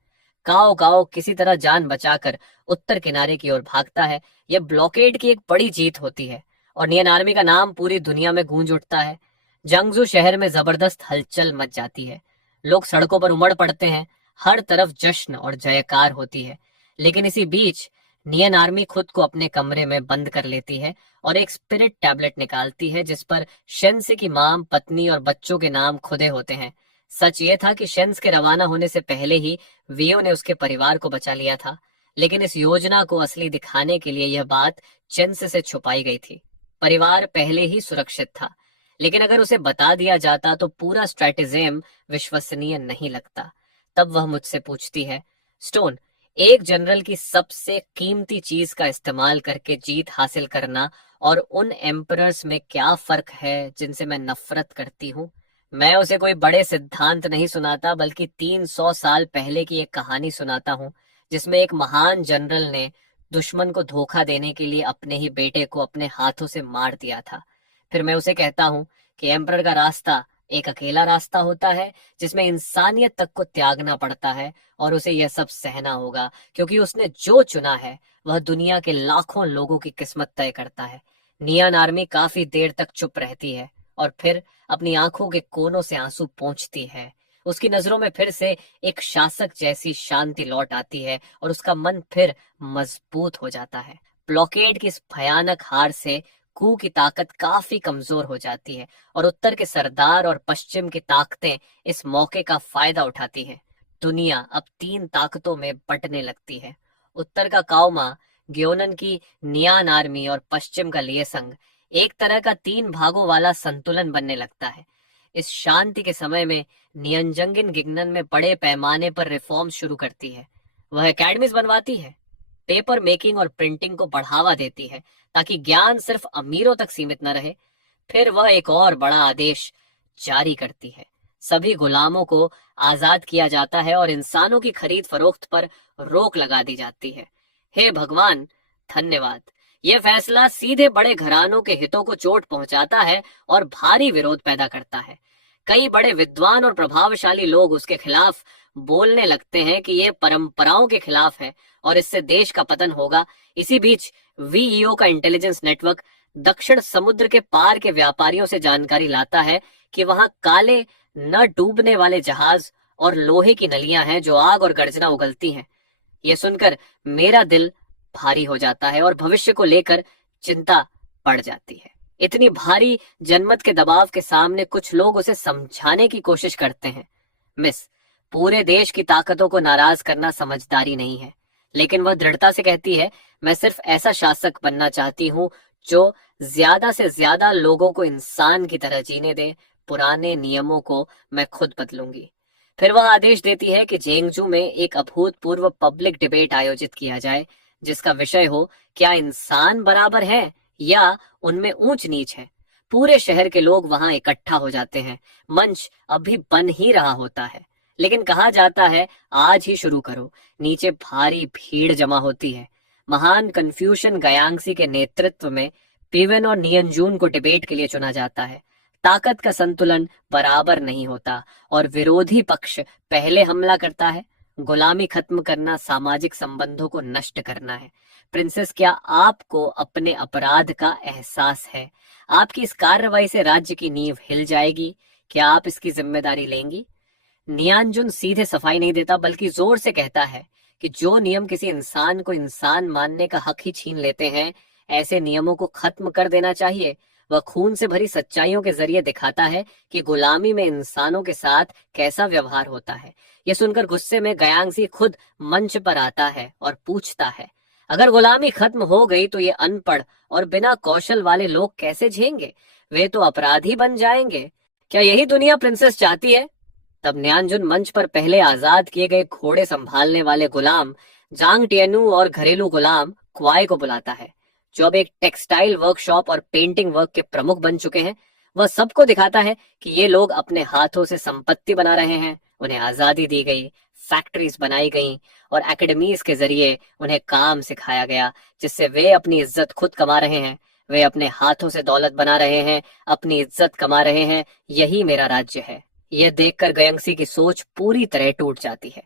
काओ काओ किसी तरह जान बचाकर उत्तर किनारे की ओर भागता है। यह ब्लॉकेड की एक बड़ी जीत होती है और नियन आर्मी का नाम पूरी दुनिया में गूंज उठता है। जंगजू शहर में जबरदस्त हलचल मच जाती है। लोग सड़कों पर उमड़ पड़ते हैं, हर तरफ जश्न और जयकार होती है। लेकिन इसी बीच नियन आर्मी खुद को अपने कमरे में बंद कर लेती है और एक स्पिरिट टैबलेट निकालती है, जिस पर शेंस की मां, पत्नी और बच्चों के नाम खुदे होते हैं। सच ये था कि शेंस के रवाना होने से पहले ही वियो ने उसके परिवार को बचा लिया था, लेकिन इस योजना को असली दिखाने के लिए यह बात चेन्स से छुपाई गई थी। परिवार पहले ही सुरक्षित था, लेकिन अगर उसे बता दिया जाता तो पूरा स्ट्रैटेजियम विश्वसनीय नहीं लगता। तब वह मुझसे पूछती है, स्टोन, एक जनरल की सबसे कीमती चीज का इस्तेमाल करके जीत हासिल करना और उन एम्परर्स में क्या फर्क है जिनसे मैं नफरत करती हूँ? मैं उसे कोई बड़े सिद्धांत नहीं सुनाता, बल्कि 300 साल पहले की एक कहानी सुनाता हूँ, जिसमें एक महान जनरल ने दुश्मन को धोखा देने के लिए अपने ही बेटे को अपने हाथों से मार दिया था। फिर मैं उसे कहता हूँ कि एम्परर का रास्ता एक अकेला रास्ता होता है, जिसमें इंसानियत तक को त्यागना पड़ता है और उसे यह सब सहना होगा, क्योंकि उसने जो चुना है वह दुनिया के लाखों लोगों की किस्मत तय करता है। नियन आर्मी काफी देर तक चुप रहती है और फिर अपनी आंखों के कोनों से आंसू पोंछती है। उसकी नजरों में फिर से एक शासक जैसी शांति लौट आती है और उसका मन फिर मजबूत हो जाता है। ब्लॉकेड की इस भयानक हार से कू की ताकत काफी कमजोर हो जाती है और उत्तर के सरदार और पश्चिम की ताकतें इस मौके का फायदा उठाती हैं। दुनिया अब 3 ताकतों में बंटने लगती है। उत्तर का काओमा, ग्योनन की नियान आर्मी और पश्चिम का लिएसंग, एक तरह का 3 भागों वाला संतुलन बनने लगता है। इस शांति के समय में नियंजंगिन गिगनन में बड़े पैमाने पर रिफॉर्म्स शुरू करती है। वह एकेडमीज बनवाती है, पेपर मेकिंग और प्रिंटिंग को बढ़ावा देती है, ताकि ज्ञान सिर्फ अमीरों तक सीमित न रहे। फिर वह एक और बड़ा आदेश जारी करती है, सभी गुलामों को आजाद किया जाता है और इंसानों की खरीद फरोख्त पर रोक लगा दी जाती है। हे भगवान, धन्यवाद। यह फैसला सीधे बड़े घरानों के हितों को चोट पहुंचाता है और भारी विरोध पैदा करता है। कई बड़े विद्वान और प्रभावशाली लोग उसके खिलाफ बोलने लगते हैं कि यह परंपराओं के खिलाफ है और इससे देश का पतन होगा। इसी बीच वीईओ का इंटेलिजेंस नेटवर्क दक्षिण समुद्र के पार के व्यापारियों से जानकारी लाता है कि वहां काले न डूबने वाले जहाज और लोहे की नलियां हैं जो आग और गर्जना उगलती हैं। यह सुनकर मेरा दिल भारी हो जाता है और भविष्य को लेकर चिंता बढ़ जाती है। इतनी भारी जनमत के दबाव के सामने कुछ लोग उसे समझाने की कोशिश करते हैं, मिस, पूरे देश की ताकतों को नाराज करना समझदारी नहीं है। लेकिन वह दृढ़ता से कहती है, मैं सिर्फ ऐसा शासक बनना चाहती हूँ जो ज्यादा से ज्यादा लोगों को इंसान की तरह जीने दे। पुराने नियमों को मैं खुद बदलूंगी। फिर वह आदेश देती है कि जेंगजू में एक अभूतपूर्व पब्लिक डिबेट आयोजित किया जाए, जिसका विषय हो, क्या इंसान बराबर है या उनमें ऊंच नीच है। पूरे शहर के लोग वहां इकट्ठा हो जाते हैं। मंच अभी बन ही रहा होता है, लेकिन कहा जाता है, आज ही शुरू करो। नीचे भारी भीड़ जमा होती है। महान कन्फ्यूशन गयांगसी के नेतृत्व में पिवन और नियंजून को डिबेट के लिए चुना जाता है। ताकत का संतुलन बराबर नहीं होता और विरोधी पक्ष पहले हमला करता है। गुलामी खत्म करना सामाजिक संबंधों को नष्ट करना है। प्रिंसेस, क्या आपको अपने अपराध का एहसास है? आपकी इस कार्रवाई से राज्य की नींव हिल जाएगी। क्या आप इसकी जिम्मेदारी लेंगी? नियांजुन सीधे सफाई नहीं देता, बल्कि जोर से कहता है कि जो नियम किसी इंसान को इंसान मानने का हक ही छीन लेते हैं, ऐसे नियमों को खत्म कर देना चाहिए। वह खून से भरी सच्चाइयों के जरिए दिखाता है कि गुलामी में इंसानों के साथ कैसा व्यवहार होता है। यह सुनकर गुस्से में गयांगजी खुद मंच पर आता है और पूछता है, अगर गुलामी खत्म हो गई तो ये अनपढ़ और बिना कौशल वाले लोग कैसे झेंगे? वे तो अपराधी बन जाएंगे। क्या यही दुनिया प्रिंसेस चाहती है? तब न्यानजुन मंच पर पहले आजाद किए गए घोड़े संभालने वाले गुलाम जांग टियनू और घरेलू गुलाम क्वाई को बुलाता है, जो अब एक टेक्सटाइल वर्कशॉप और पेंटिंग वर्क के प्रमुख बन चुके हैं। वह सबको दिखाता है कि ये लोग अपने हाथों से संपत्ति बना रहे हैं, उन्हें आजादी दी गई, फैक्ट्रीज बनाई गई और एकेडमीज के जरिए उन्हें काम सिखाया गया, जिससे वे अपनी इज्जत खुद कमा रहे हैं। वे अपने हाथों से दौलत बना रहे हैं, अपनी इज्जत कमा रहे हैं। यही मेरा राज्य है। यह देखकर गयंगसी की सोच पूरी तरह टूट जाती है।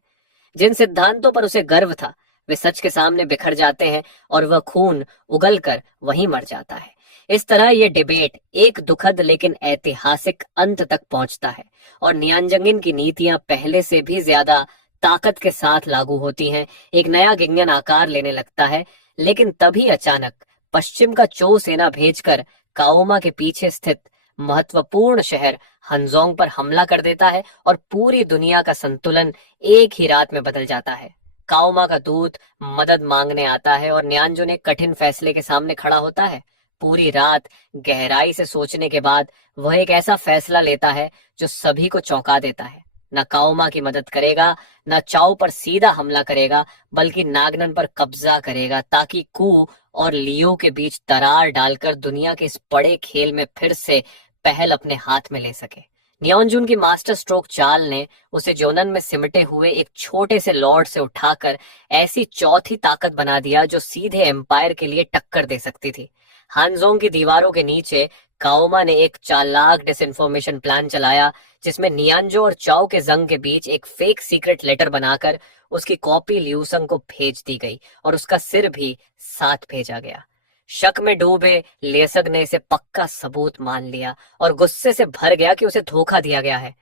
जिन सिद्धांतों पर उसे गर्व था, वे सच के सामने बिखर जाते हैं और वह खून उगलकर वहीं मर जाता है। इस तरह यह डिबेट एक दुखद लेकिन ऐतिहासिक अंत तक पहुंचता है और नियांजंगिन की नीतियां पहले से भी ज्यादा ताकत के साथ लागू होती हैं। एक नया गिंगन आकार लेने लगता है, लेकिन तभी अचानक पश्चिम का चो सेना भेजकर काओमा के पीछे स्थित महत्वपूर्ण शहर हंजोंग पर हमला कर देता है और पूरी दुनिया का संतुलन एक ही रात में बदल जाता है। काओमा का दूत मदद मांगने आता है और न्यानजुन एक कठिन फैसले के सामने खड़ा होता है। पूरी रात गहराई से सोचने के बाद वह एक ऐसा फैसला लेता है जो सभी को चौंका देता है। न काओमा की मदद करेगा, न चाओ पर सीधा हमला करेगा, बल्कि नागनन पर कब्जा करेगा, ताकि कू और लियो के बीच दरार डालकर दुनिया के इस बड़े खेल में फिर से पहल अपने हाथ में ले सके। नियोंजुन की मास्टर स्ट्रोक चाल ने उसे जोनन में सिमटे हुए एक छोटे से लॉर्ड से उठाकर ऐसी चौथी ताकत बना दिया जो सीधे एम्पायर के लिए टक्कर दे सकती थी। हानजोंग की दीवारों के नीचे काओमा ने एक चालाक डिसइंफॉर्मेशन प्लान चलाया, जिसमें नियांजो और चाओ के जंग के बीच एक फेक सीक्रेट लेटर बनाकर उसकी कॉपी ल्यूसंग को भेज दी गई और उसका सिर भी साथ भेजा गया। शक में डूबे लेसग ने इसे पक्का सबूत मान लिया और गुस्से से भर गया कि उसे धोखा दिया गया है।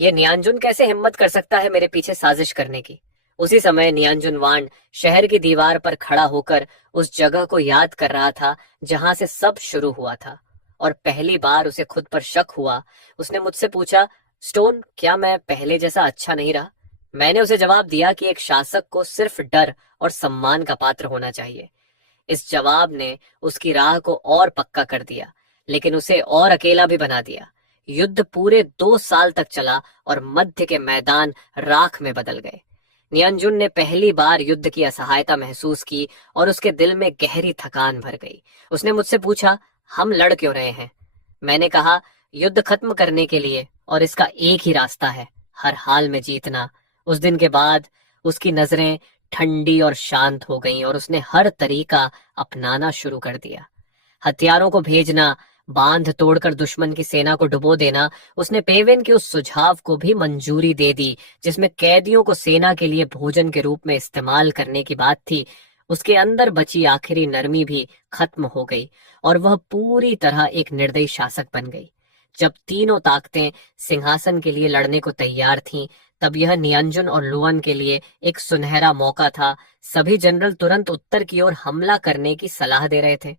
ये नियांजुन कैसे हिम्मत कर सकता है मेरे पीछे साजिश करने की? उसी समय नियांजुन वांड शहर की दीवार पर खड़ा होकर उस जगह को याद कर रहा था जहां से सब शुरू हुआ था, और पहली बार उसे खुद पर शक हुआ। उसने मुझसे पूछा, स्टोन, क्या मैं पहले जैसा अच्छा नहीं रहा? मैंने उसे जवाब दिया कि एक शासक को सिर्फ डर और सम्मान का पात्र होना चाहिए। इस जवाब ने उसकी राह को और पक्का कर दिया, लेकिन उसे और अकेला भी बना दिया। युद्ध पूरे 2 साल तक चला और मध्य के मैदान राख में बदल गए। नियंजुन ने पहली बार युद्ध की असहायता महसूस की और उसके दिल में गहरी थकान भर गई। उसने मुझसे पूछा, हम लड़ क्यों रहे हैं? मैंने कहा, युद्ध खत्म करने के लिए, और इसका एक ही रास्ता है, हर हाल में जीतना। उस दिन के बाद उसकी नजरें ठंडी और शांत हो गईं और उसने हर तरीका अपनाना शुरू कर दिया। हथियारों को भेजना, बांध तोड़कर दुश्मन की सेना को डुबो देना। उसने पेवेन के उस सुझाव को भी मंजूरी दे दी जिसमें कैदियों को सेना के लिए भोजन के रूप में इस्तेमाल करने की बात थी। उसके अंदर बची आखिरी नरमी भी खत्म हो गई और वह पूरी तरह एक निर्दयी शासक बन गई। जब तीनों ताकतें सिंहासन के लिए लड़ने को तैयार थीं, तब यह नियंजुन और लुअन के लिए एक सुनहरा मौका था। सभी जनरल तुरंत उत्तर की ओर हमला करने की सलाह दे रहे थे।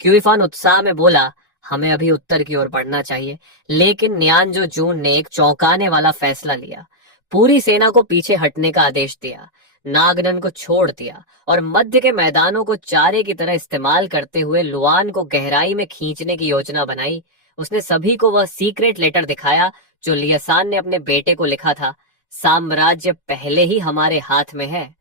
क्यूइफान उत्साह में बोला, हमें अभी उत्तर की ओर बढ़ना चाहिए। लेकिन न्यानजो जून ने एक चौंकाने वाला फैसला लिया। पूरी सेना को पीछे हटने का आदेश दिया, नागनन को छोड़ दिया और मध्य के मैदानों को चारे की तरह इस्तेमाल करते हुए लुआन को गहराई में खींचने की योजना बनाई। उसने सभी को वह सीक्रेट लेटर दिखाया जो लियसान ने अपने बेटे को लिखा था, साम्राज्य पहले ही हमारे हाथ में है।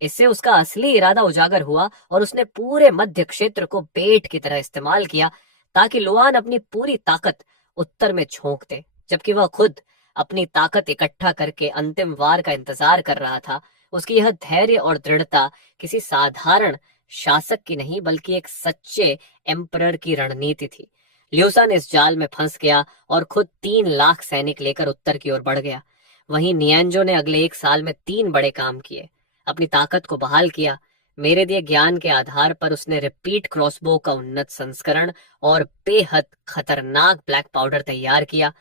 इससे उसका असली इरादा उजागर हुआ और उसने पूरे मध्य क्षेत्र को बेट की तरह इस्तेमाल किया ताकि लुआन अपनी पूरी ताकत उत्तर में झोंक दे, जबकि वह खुद अपनी ताकत इकट्ठा करके अंतिम वार का इंतजार कर रहा था। उसकी यह धैर्य और दृढ़ता किसी साधारण शासक की नहीं, बल्कि एक सच्चे एम्परर की रणनीति थी। ल्यूसान इस जाल में फंस गया और खुद 3 लाख सैनिक लेकर उत्तर की ओर बढ़ गया। वहीं नियंजो ने अगले 1 साल में 3 बड़े काम किए। अपनी ताकत को बहाल किया। मेरे दिए ज्ञान के आधार पर उसने रिपीट क्रॉसबो का उन्नत संस्करण और बेहद खतरनाक ब्लैक पाउडर तैयार किया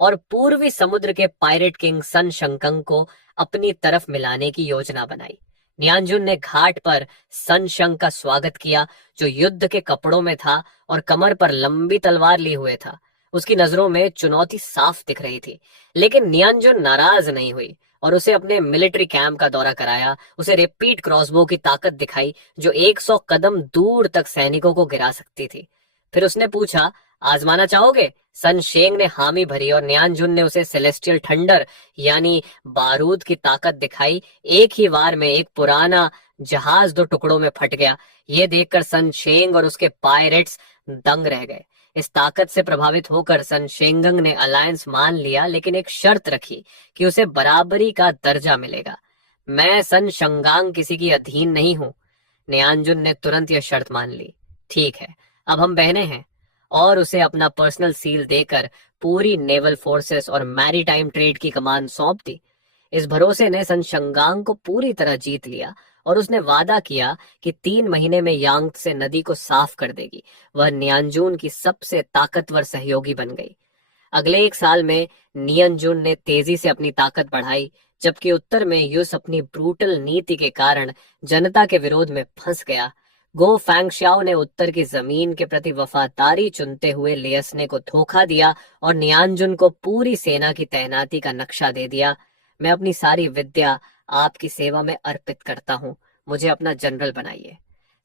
और पूर्वी समुद्र के पायरेट किंग सन शंकंग को अपनी तरफ मिलाने की योजना बनाई। नियांजुन ने घाट पर सन शंग का स्वागत किया, जो युद्ध के कपड़ों में था और कमर पर लंबी तलवार लिए हुए था। उसकी नजरों में चुनौती साफ दिख रही थी। लेकिन नियांजुन नाराज नहीं हुई और उसे अपने मिलिट्री कैंप का दौरा कराया, उसे रिपीट क्रॉसबो की ताकत दिखाई जो 100 कदम दूर तक सैनिकों को गिरा सकती थी। फिर उसने पूछा, आजमाना चाहोगे? सन शेंग ने हामी भरी और नियांजुन ने उसे सेलेस्टियल थंडर यानी बारूद की ताकत दिखाई। एक ही वार में एक पुराना जहाज 2 टुकड़ों में फट गया। यह देखकर सन शेंग और उसके पायरेट्स दंग रह गए। इस ताकत से प्रभावित होकर सन शेंगंग ने अलायंस मान लिया, लेकिन एक शर्त रखी कि उसे बराबरी का दर्जा मिलेगा। मैं सन शंगांग किसी की अधीन नहीं हूं। नियांजुन ने तुरंत यह शर्त मान ली। ठीक है, अब हम बहने हैं। और उसे अपना पर्सनल सील देकर पूरी नेवल फोर्सेस और मैरीटाइम ट्रेड की कमान सौंप दी। इस भरोसे ने सन शंगांग को पूरी तरह जीत लिया और उसने वादा किया कि 3 महीने में यांगत्से नदी को साफ कर देगी। वह नियांजुन की सबसे ताकतवर सहयोगी बन गई। अगले 1 साल में नियांजुन ने तेजी से अपनी ताकत बढ़ाई, जबकि उत्तर में युस अपनी ब्रूटल नीति के कारण जनता के विरोध में फंस गया। गो फैंगशाओ ने उत्तर की जमीन के प्रति वफादारी चुनते हुए लियसने को धोखा दिया और नियांजुन को पूरी सेना की तैनाती का नक्शा दे दिया। मैं अपनी सारी विद्या आपकी सेवा में अर्पित करता हूँ, मुझे अपना जनरल बनाइए।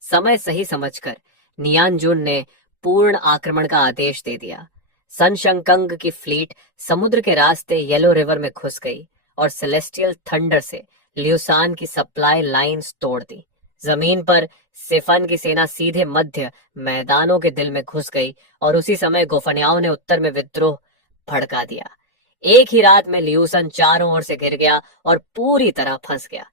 समय सही समझकर नियांजुन ने पूर्ण आक्रमण का आदेश दे दिया। सन शंकंग की फ्लीट समुद्र के रास्ते येलो रिवर में घुस गई और सेलेस्टियल थंडर से ल्यूसान की सप्लाई लाइंस तोड़ दी। जमीन पर सिफन की सेना सीधे मध्य मैदानों के दिल में घुस गई और उसी समय गोफन्याओं ने उत्तर में विद्रोह भड़का दिया। एक ही रात में ल्यूसन चारों ओर से घिर गया और पूरी तरह फंस गया।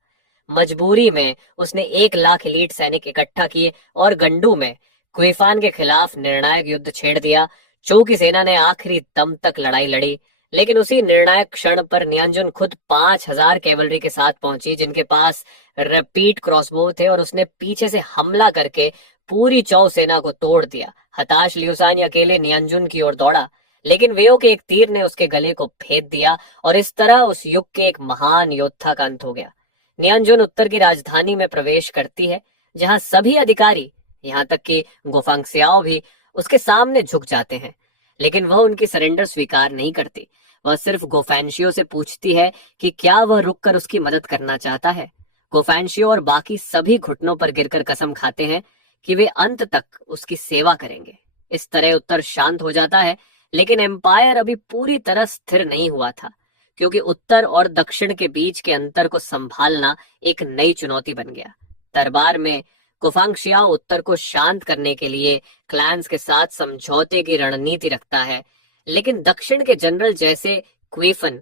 मजबूरी में उसने 1 लाख एलीट सैनिक इकट्ठा किए और गंडू में क्विफान के खिलाफ निर्णायक युद्ध छेड़ दिया। चू की सेना ने आखिरी दम तक लड़ाई लड़ी, लेकिन उसी निर्णायक क्षण पर नियांजुन खुद 5000 कैवलरी के साथ पहुंची, जिनके पास रिपीट क्रॉसबो थे, और उसने पीछे से हमला करके पूरी चौ सेना को तोड़ दिया। हताश ल्यूसान अकेले नियांजुन की ओर दौड़ा, लेकिन वेओ के एक तीर ने उसके गले को भेद दिया और इस तरह उस युग के एक महान योद्धा का अंत हो गया। नियांजुन उत्तर की राजधानी में प्रवेश करती है, जहां सभी अधिकारी, यहां तक कि गोफांगसियाओ भी उसके सामने झुक जाते हैं। लेकिन वह उनकी सरेंडर स्वीकार नहीं करती। वह सिर्फ गोफैंशियो से पूछती है कि क्या वह रुककर उसकी मदद करना चाहता है। गोफैंशियो और बाकी सभी घुटनों पर गिरकर कसम खाते हैं कि वे अंत तक उसकी सेवा करेंगे। इस तरह उत्तर शांत हो जाता है, लेकिन एम्पायर अभी पूरी तरह स्थिर नहीं हुआ था, क्योंकि उत्तर और दक्षिण के बीच के अंतर को संभालना एक नई चुनौती बन गया। दरबार में गोफांगशियाओ उत्तर को शांत करने के लिए क्लैंस के साथ समझौते की रणनीति रखता है, लेकिन दक्षिण के जनरल जैसे क्विफन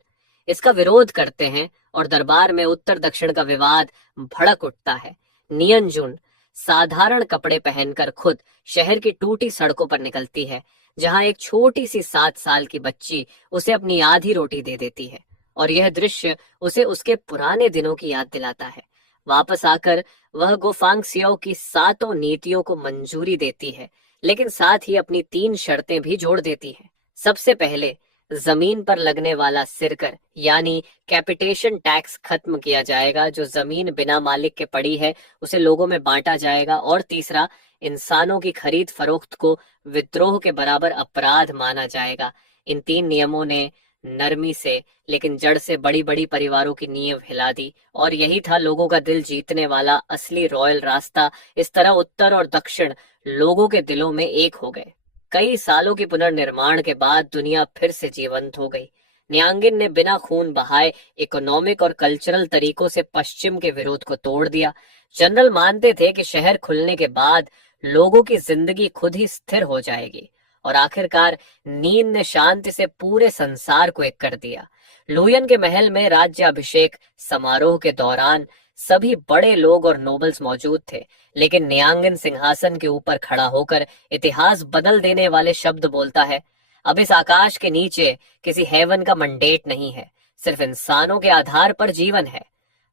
इसका विरोध करते हैं और दरबार में उत्तर दक्षिण का विवाद भड़क उठता है। नियंजुन साधारण कपड़े पहनकर खुद शहर की टूटी सड़कों पर निकलती है, जहां एक छोटी सी 7 साल की बच्ची उसे अपनी आधी रोटी दे देती है, और यह दृश्य उसे उसके पुराने दिनों की याद दिलाता है। वापस आकर वह गोफांगसियाओ की 7 नीतियों को मंजूरी देती है, लेकिन साथ ही अपनी 3 शर्तें भी जोड़ देती है। सबसे पहले जमीन पर लगने वाला सिरकर यानी कैपिटेशन टैक्स खत्म किया जाएगा। जो जमीन बिना मालिक के पड़ी है उसे लोगों में बांटा जाएगा। और तीसरा, इंसानों की खरीद फरोख्त को विद्रोह के बराबर अपराध माना जाएगा। इन 3 नियमों ने नरमी से लेकिन जड़ से बड़ी बड़ी परिवारों की नींव हिला दी, और यही था लोगों का दिल जीतने वाला असली रॉयल रास्ता। इस तरह उत्तर और दक्षिण लोगों के दिलों में एक हो गए। कई सालों की पुनर्निर्माण के बाद दुनिया फिर से जीवंत हो गई। न्यांगिन ने बिना खून बहाए इकोनॉमिक और कल्चरल तरीकों से पश्चिम के विरोध को तोड़ दिया। जनरल मानते थे कि शहर खुलने के बाद लोगों की जिंदगी खुद ही स्थिर हो जाएगी, और आखिरकार नींद ने शांति से पूरे संसार को एक कर दिया। लुयन के महल में राज्याभिषेक समारोह के दौरान सभी बड़े लोग और नोबल्स मौजूद थे, लेकिन नियांगिन सिंहासन के ऊपर खड़ा होकर इतिहास बदल देने वाले शब्द बोलता है। अब इस आकाश के नीचे किसी हेवन का मंडेट नहीं है, सिर्फ इंसानों के आधार पर जीवन है।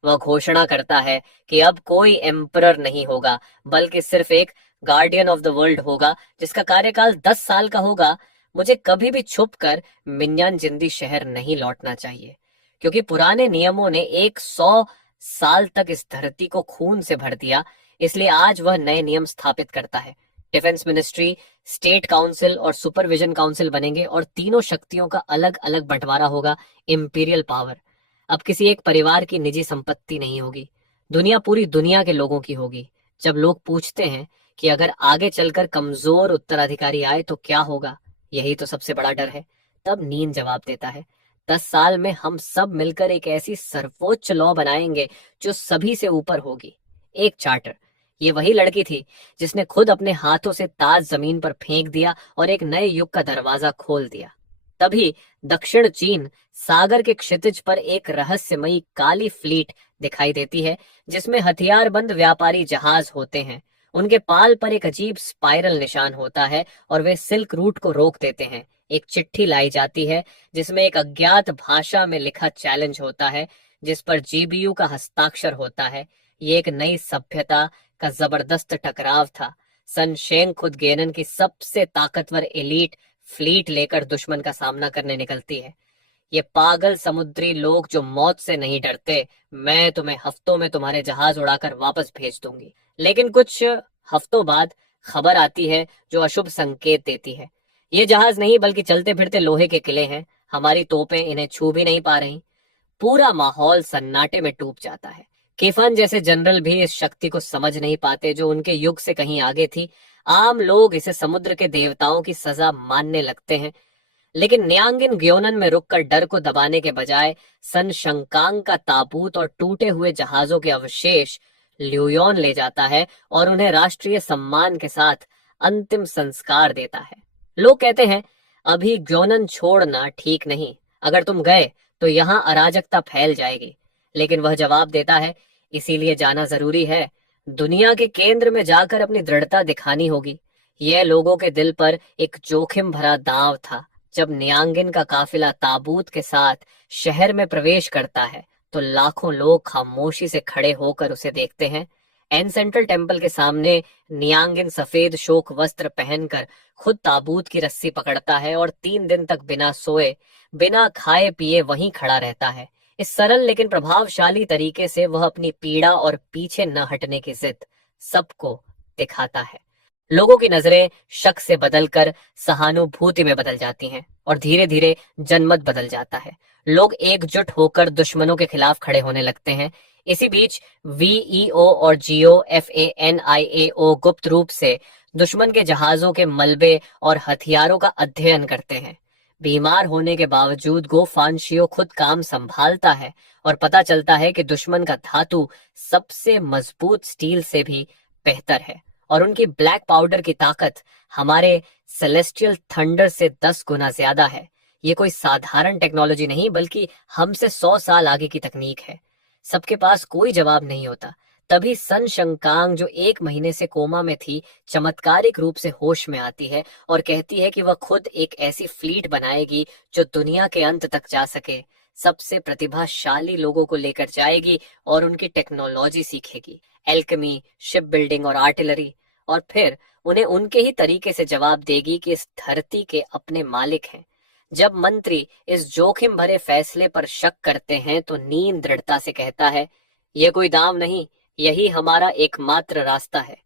वह घोषणा करता है कि अब कोई एम्परर नहीं होगा, बल्कि सिर्फ एक गार्डियन ऑफ द वर्ल्ड होगा, जिसका कार्यकाल 10 साल का होगा। मुझे कभी भी छुपकर मिन्यान जिंदी शहर नहीं लौटना चाहिए, क्योंकि पुराने नियमों ने 100 साल तक इस धरती को खून से भर दिया, इसलिए आज वह नए नियम स्थापित करता है। डिफेंस मिनिस्ट्री, स्टेट काउंसिल और सुपरविजन काउंसिल बनेंगे और तीनों शक्तियों का अलग अलग बंटवारा होगा। इंपीरियल पावर अब किसी एक परिवार की निजी संपत्ति नहीं होगी, दुनिया पूरी दुनिया के लोगों की होगी। जब लोग पूछते हैं कि अगर आगे चलकर कमजोर उत्तराधिकारी आए तो क्या होगा, यही तो सबसे बड़ा डर है, तब नींद जवाब देता है, 10 साल में हम सब मिलकर एक ऐसी सर्वोच्च लॉ बनाएंगे जो सभी से ऊपर होगी। एक चार्टर। ये वही लड़की थी जिसने खुद अपने हाथों से ताज जमीन पर फेंक दिया और एक नए युग का दरवाजा खोल दिया। तभी दक्षिण चीन सागर के क्षितिज पर एक रहस्यमयी काली फ्लीट दिखाई देती है, जिसमें हथियारबंद व्यापारी जहाज होते हैं। उनके पाल पर एक अजीब स्पाइरल निशान होता है और वे सिल्क रूट को रोक देते हैं। एक चिट्ठी लाई जाती है जिसमें एक अज्ञात भाषा में लिखा चैलेंज होता है, जिस पर जीबीयू का हस्ताक्षर होता है। ये एक नई सभ्यता का जबरदस्त टकराव था। सन शेंग खुद गेनन की सबसे ताकतवर एलीट फ्लीट लेकर दुश्मन का सामना करने निकलती है। ये पागल समुद्री लोग जो मौत से नहीं डरते, मैं तुम्हें हफ्तों में तुम्हारे जहाज उड़ाकर वापस भेज दूंगी। लेकिन कुछ हफ्तों बाद खबर आती है जो अशुभ संकेत देती है। ये जहाज नहीं बल्कि चलते फिरते लोहे के किले हैं। हमारी तोपें इन्हें छू भी नहीं पा रही। पूरा माहौल सन्नाटे में डूब जाता है। केफन जैसे जनरल भी इस शक्ति को समझ नहीं पाते जो उनके युग से कहीं आगे थी। आम लोग इसे समुद्र के देवताओं की सजा मानने लगते हैं। लेकिन न्यांगिन ग्योनन में रुककर डर को दबाने के बजाय सन शंकांग का ताबूत और टूटे हुए जहाजों के अवशेष ल्यूयोन ले जाता है और उन्हें राष्ट्रीय सम्मान के साथ अंतिम संस्कार देता है। लोग कहते हैं अभी ग्योनन छोड़ना ठीक नहीं, अगर तुम गए तो यहाँ अराजकता फैल जाएगी। लेकिन वह जवाब देता है, इसीलिए जाना जरूरी है। दुनिया के केंद्र में जाकर अपनी दृढ़ता दिखानी होगी। यह लोगों के दिल पर एक जोखिम भरा दांव था। जब न्यांगिन का काफिला ताबूत के साथ शहर में प्रवेश करता है तो लाखों लोग खामोशी से खड़े होकर उसे देखते हैं। एन सेंट्रल टेम्पल के सामने नियांगिन सफेद शोक वस्त्र पहनकर खुद ताबूत की रस्सी पकड़ता है और 3 दिन तक बिना सोए, बिना खाए पिए वहीं खड़ा रहता है। इस सरल लेकिन प्रभावशाली तरीके से वह अपनी पीड़ा और पीछे न हटने की जिद सबको दिखाता है। लोगों की नजरें शक से बदलकर सहानुभूति में बदल जाती हैं और धीरे धीरे जनमत बदल जाता है। लोग एकजुट होकर दुश्मनों के खिलाफ खड़े होने लगते हैं। इसी बीच वीईओ और GOFANIAO गुप्त रूप से दुश्मन के जहाजों के मलबे और हथियारों का अध्ययन करते हैं। बीमार होने के बावजूद गो फांशियो खुद काम संभालता है और पता चलता है कि दुश्मन का धातु सबसे मजबूत स्टील से भी बेहतर है और उनकी ब्लैक पाउडर की ताकत हमारे सेलेस्टियल थंडर से 10 गुना ज्यादा है। ये कोई साधारण टेक्नोलॉजी नहीं बल्कि हमसे 100 साल आगे की तकनीक है। सबके पास कोई जवाब नहीं होता। तभी सन शंकांग जो 1 महीने से कोमा में थी चमत्कारिक रूप से होश में आती है और कहती है कि वह खुद एक ऐसी फ्लीट बनाएगी जो दुनिया के अंत तक जा सके, सबसे प्रतिभाशाली लोगों को लेकर जाएगी और उनकी टेक्नोलॉजी सीखेगी, एल्केमी, शिप बिल्डिंग और आर्टिलरी, और फिर उन्हें उनके ही तरीके से जवाब देगी कि इस धरती के अपने मालिक हैं। जब मंत्री इस जोखिम भरे फैसले पर शक करते हैं तो नींद दृढ़ता से कहता है, यह कोई दांव नहीं, यही हमारा एकमात्र रास्ता है।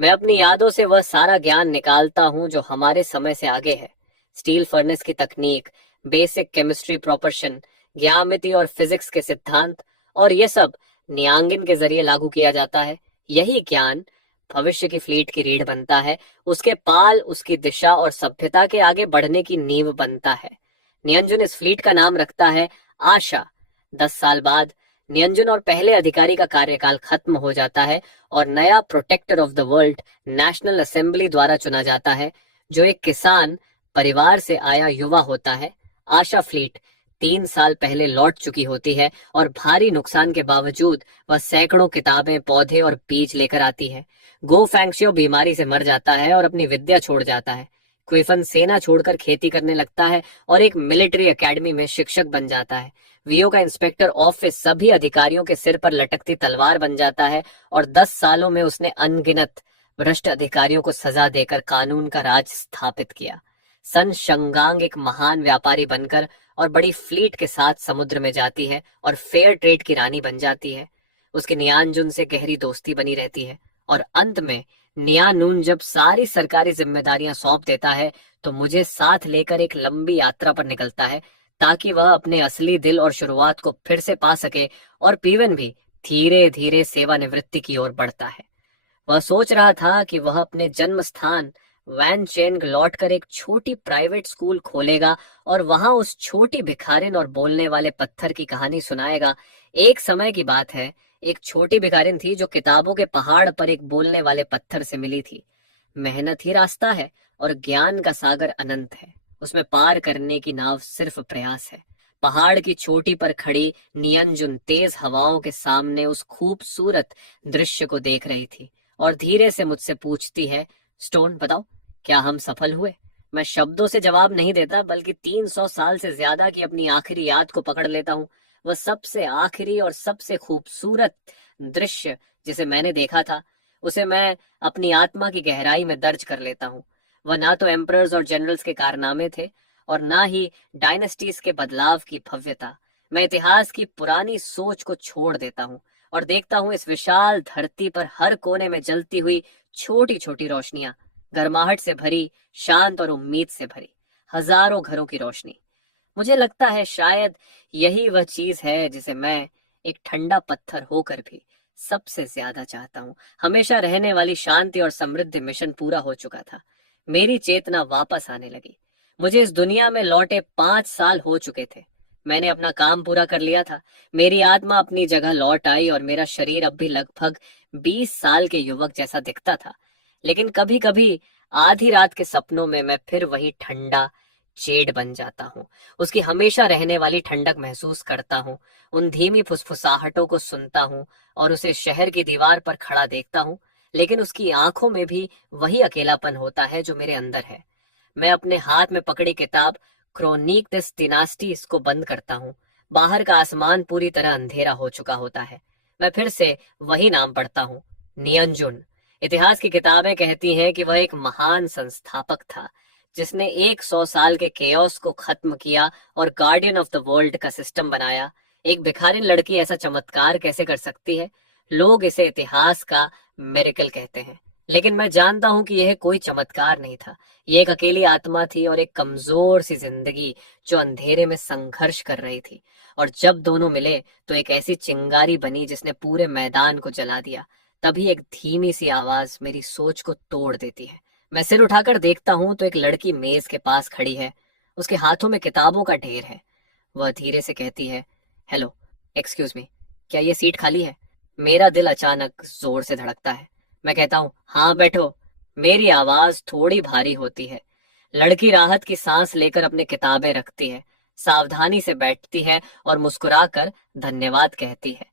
मैं अपनी यादों से वह सारा ज्ञान निकालता हूँ जो हमारे समय से आगे है। स्टील फर्नेस की तकनीक, बेसिक केमिस्ट्री प्रोपर्शन, ज्यामिति और फिजिक्स के सिद्धांत, और ये सब नियांगिन के जरिए लागू किया जाता है। यही ज्ञान भविष्य की फ्लीट की रीढ़ बनता है। उसके पाल उसकी दिशा और सभ्यता के आगे बढ़ने की नींव बनता है। नियंजन इस फ्लीट का नाम रखता है आशा। 10 साल बाद नियंजन और पहले अधिकारी का कार्यकाल खत्म हो जाता है और नया protector of the world national assembly द्वारा चुना जाता है, जो एक किसान परिवार से आया युवा होता है। आशा फ्लीट 3 साल पहले लौट चुकी होती है और भारी नुकसान के बावजूद वह सैकड़ों किताबें, पौधे और बीज लेकर आती है। गो फैंक्शियो बीमारी से मर जाता है और अपनी विद्या छोड़ जाता है। क्विफन सेना छोड़कर खेती करने लगता है और एक मिलिट्री एकेडमी में शिक्षक बन जाता है। वीओ का इंस्पेक्टर ऑफिस सभी अधिकारियों के सिर पर लटकती तलवार बन जाता है और 10 सालों में उसने अनगिनत भ्रष्ट अधिकारियों को सजा देकर कानून का राज स्थापित किया। सन शंगांग एक महान व्यापारी बनकर और बड़ी फ्लीट के साथ समुद्र में जाती है और फेयर ट्रेड की रानी बन जाती है। उसकी नियांजुन से गहरी दोस्ती बनी रहती है और अंत में नियानून जब सारी सरकारी जिम्मेदारियां सौंप देता है तो मुझे साथ लेकर एक लंबी यात्रा पर निकलता है ताकि वह अपने असली दिल और शुरुआत को फिर से पा सके। और पीवन भी धीरे धीरे सेवानिवृत्ति की ओर बढ़ता है। वह सोच रहा था कि वह अपने जन्म स्थान वैनचेंग लौटकर एक छोटी प्राइवेट स्कूल खोलेगा और वहां उस छोटी भिखारिन और बोलने वाले पत्थर की कहानी सुनाएगा। एक समय की बात है, एक छोटी भिखारिन थी जो किताबों के पहाड़ पर एक बोलने वाले पत्थर से मिली थी। मेहनत ही रास्ता है और ज्ञान का सागर अनंत है, उसमें पार करने की नाव सिर्फ प्रयास है। पहाड़ की चोटी पर खड़ी नियंजुन तेज हवाओं के सामने उस खूबसूरत दृश्य को देख रही थी और धीरे से मुझसे पूछती है, स्टोन बताओ, क्या हम सफल हुए? मैं शब्दों से जवाब नहीं देता, बल्कि 300 साल से ज्यादा की अपनी आखिरी याद को पकड़ लेता हूँ। वह सबसे आखिरी और सबसे खूबसूरत दृश्य जिसे मैंने देखा था, उसे मैं अपनी आत्मा की गहराई में दर्ज कर लेता हूँ। वह ना तो एम्परर्स और जनरल्स के कारनामे थे और ना ही डायनेस्टीज के बदलाव की भव्यता। मैं इतिहास की पुरानी सोच को छोड़ देता हूँ और देखता हूँ इस विशाल धरती पर हर कोने में जलती हुई छोटी छोटी रोशनियां, गर्माहट से भरी, शांत और उम्मीद से भरी हजारों घरों की रोशनी। मुझे लगता है शायद यही वह चीज है जिसे मैं, एक ठंडा पत्थर होकर भी, सबसे ज्यादा चाहता हूँ। हमेशा रहने वाली शांति और समृद्धि मिशन पूरा हो चुका था। मेरी चेतना वापस आने लगी। मुझे इस दुनिया में लौटे 5 साल हो चुके थे। मैंने अपना काम पूरा कर लिया था। मेरी आत्मा अपनी जगह लौट आई और मेरा शरीर अब भी लगभग 20 साल के युवक जैसा दिखता था। लेकिन कभी कभी आधी रात के सपनों में मैं फिर वही ठंडा जेड बन जाता हूँ। उसकी हमेशा रहने वाली ठंडक महसूस करता हूँ, उन धीमी फुसफुसाहटों को सुनता हूँ और उसे शहर की दीवार पर खड़ा देखता हूँ। लेकिन उसकी आंखों में भी वही अकेलापन होता है जो मेरे अंदर है। मैं अपने हाथ में पकड़ी किताब क्रोनिक दिस डिनास्टीज को बंद करता हूँ। बाहर का आसमान पूरी तरह अंधेरा हो चुका होता है। मैं फिर से वही नाम पढ़ता हूँ, नियंजुन। इतिहास की किताबें कहती हैं कि वह एक महान संस्थापक था जिसने 100 साल के केओस को खत्म किया और गार्डियन ऑफ द वर्ल्ड का सिस्टम बनाया। एक भिखारिन लड़की ऐसा चमत्कार कैसे कर सकती है? लोग इसे इतिहास का मिरेकल कहते हैं, लेकिन मैं जानता हूं कि यह कोई चमत्कार नहीं था। ये एक अकेली आत्मा थी और एक कमजोर सी जिंदगी जो अंधेरे में संघर्ष कर रही थी। और जब दोनों मिले तो एक ऐसी चिंगारी बनी जिसने पूरे मैदान को जला दिया। तभी एक धीमी सी आवाज मेरी सोच को तोड़ देती है। मैं सिर उठाकर देखता हूं तो एक लड़की मेज के पास खड़ी है। उसके हाथों में किताबों का ढेर है। वह धीरे से कहती है, हेलो, एक्सक्यूज मी, क्या ये सीट खाली है? मेरा दिल अचानक जोर से धड़कता है। मैं कहता हूँ, हाँ बैठो। मेरी आवाज थोड़ी भारी होती है। लड़की राहत की सांस लेकर अपनी किताबें रखती है, सावधानी से बैठती है और मुस्कुराकर धन्यवाद कहती है।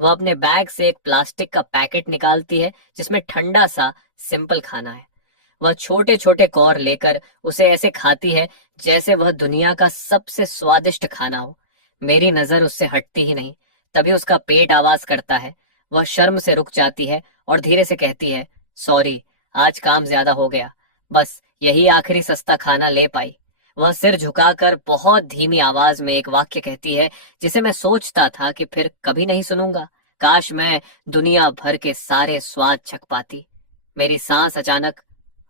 वह अपने बैग से एक प्लास्टिक का पैकेट निकालती है जिसमें ठंडा सा सिंपल खाना है। वह छोटे छोटे कौर लेकर उसे ऐसे खाती है जैसे वह दुनिया का सबसे स्वादिष्ट खाना हो। मेरी नजर उससे हटती ही नहीं। तभी उसका पेट आवाज करता है। वह शर्म से रुक जाती है और धीरे से कहती है, सॉरी, आज काम ज्यादा हो गया, बस यही आखिरी सस्ता खाना ले पाई। वह सिर झुकाकर बहुत धीमी आवाज में एक वाक्य कहती है जिसे मैं सोचता था कि फिर कभी नहीं सुनूंगा। काश मैं दुनिया भर के सारे स्वाद चख पाती। मेरी सांस अचानक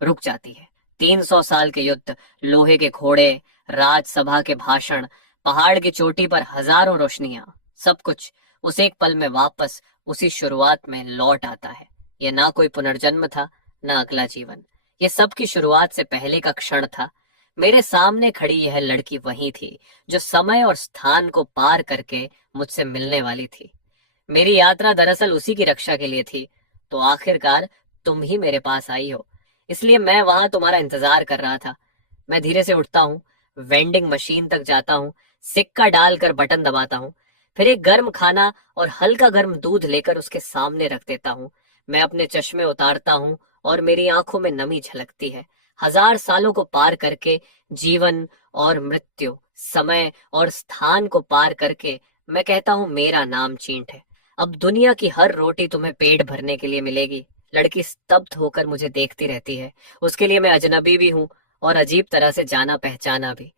रुक जाती है। 300 साल के युद्ध, लोहे के घोड़े, राजसभा के भाषण, पहाड़ की चोटी पर हजारों रोशनियां, सब कुछ उस एक पल में वापस उसी शुरुआत में लौट आता है। यह ना कोई पुनर्जन्म था, ना अगला जीवन। ये सब की शुरुआत से पहले का क्षण था। मेरे सामने खड़ी यह लड़की वही थी जो समय और स्थान को पार करके मुझसे मिलने वाली थी। मेरी यात्रा दरअसल उसी की रक्षा के लिए थी। तो आखिरकार तुम ही मेरे पास आई हो, इसलिए मैं वहां तुम्हारा इंतजार कर रहा था। मैं धीरे से उठता हूँ, वेंडिंग मशीन तक जाता हूँ, सिक्का डालकर बटन दबाता हूँ, फिर एक गर्म खाना और हल्का गर्म दूध लेकर उसके सामने रख देता हूँ। मैं अपने चश्मे उतारता हूँ और मेरी आंखों में नमी झलकती है। 1000 सालों को पार करके, जीवन और मृत्यु, समय और स्थान को पार करके, मैं कहता हूँ मेरा नाम चींट है। अब दुनिया की हर रोटी तुम्हें पेट भरने के लिए मिलेगी। लड़की स्तब्ध होकर मुझे देखती रहती है। उसके लिए मैं अजनबी भी हूँ और अजीब तरह से जाना पहचाना भी।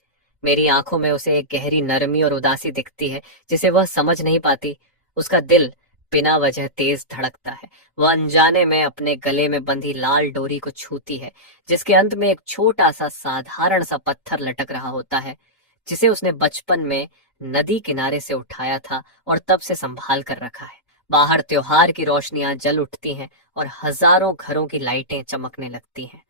मेरी आंखों में उसे एक गहरी नरमी और उदासी दिखती है जिसे वह समझ नहीं पाती। उसका दिल बिना वजह तेज धड़कता है। वह अनजाने में अपने गले में बंधी लाल डोरी को छूती है, जिसके अंत में एक छोटा सा साधारण सा पत्थर लटक रहा होता है, जिसे उसने बचपन में नदी किनारे से उठाया था और तब से संभाल कर रखा है। बाहर त्योहार की रोशनियां जल उठती हैं और हजारों घरों की लाइटें चमकने लगती हैं।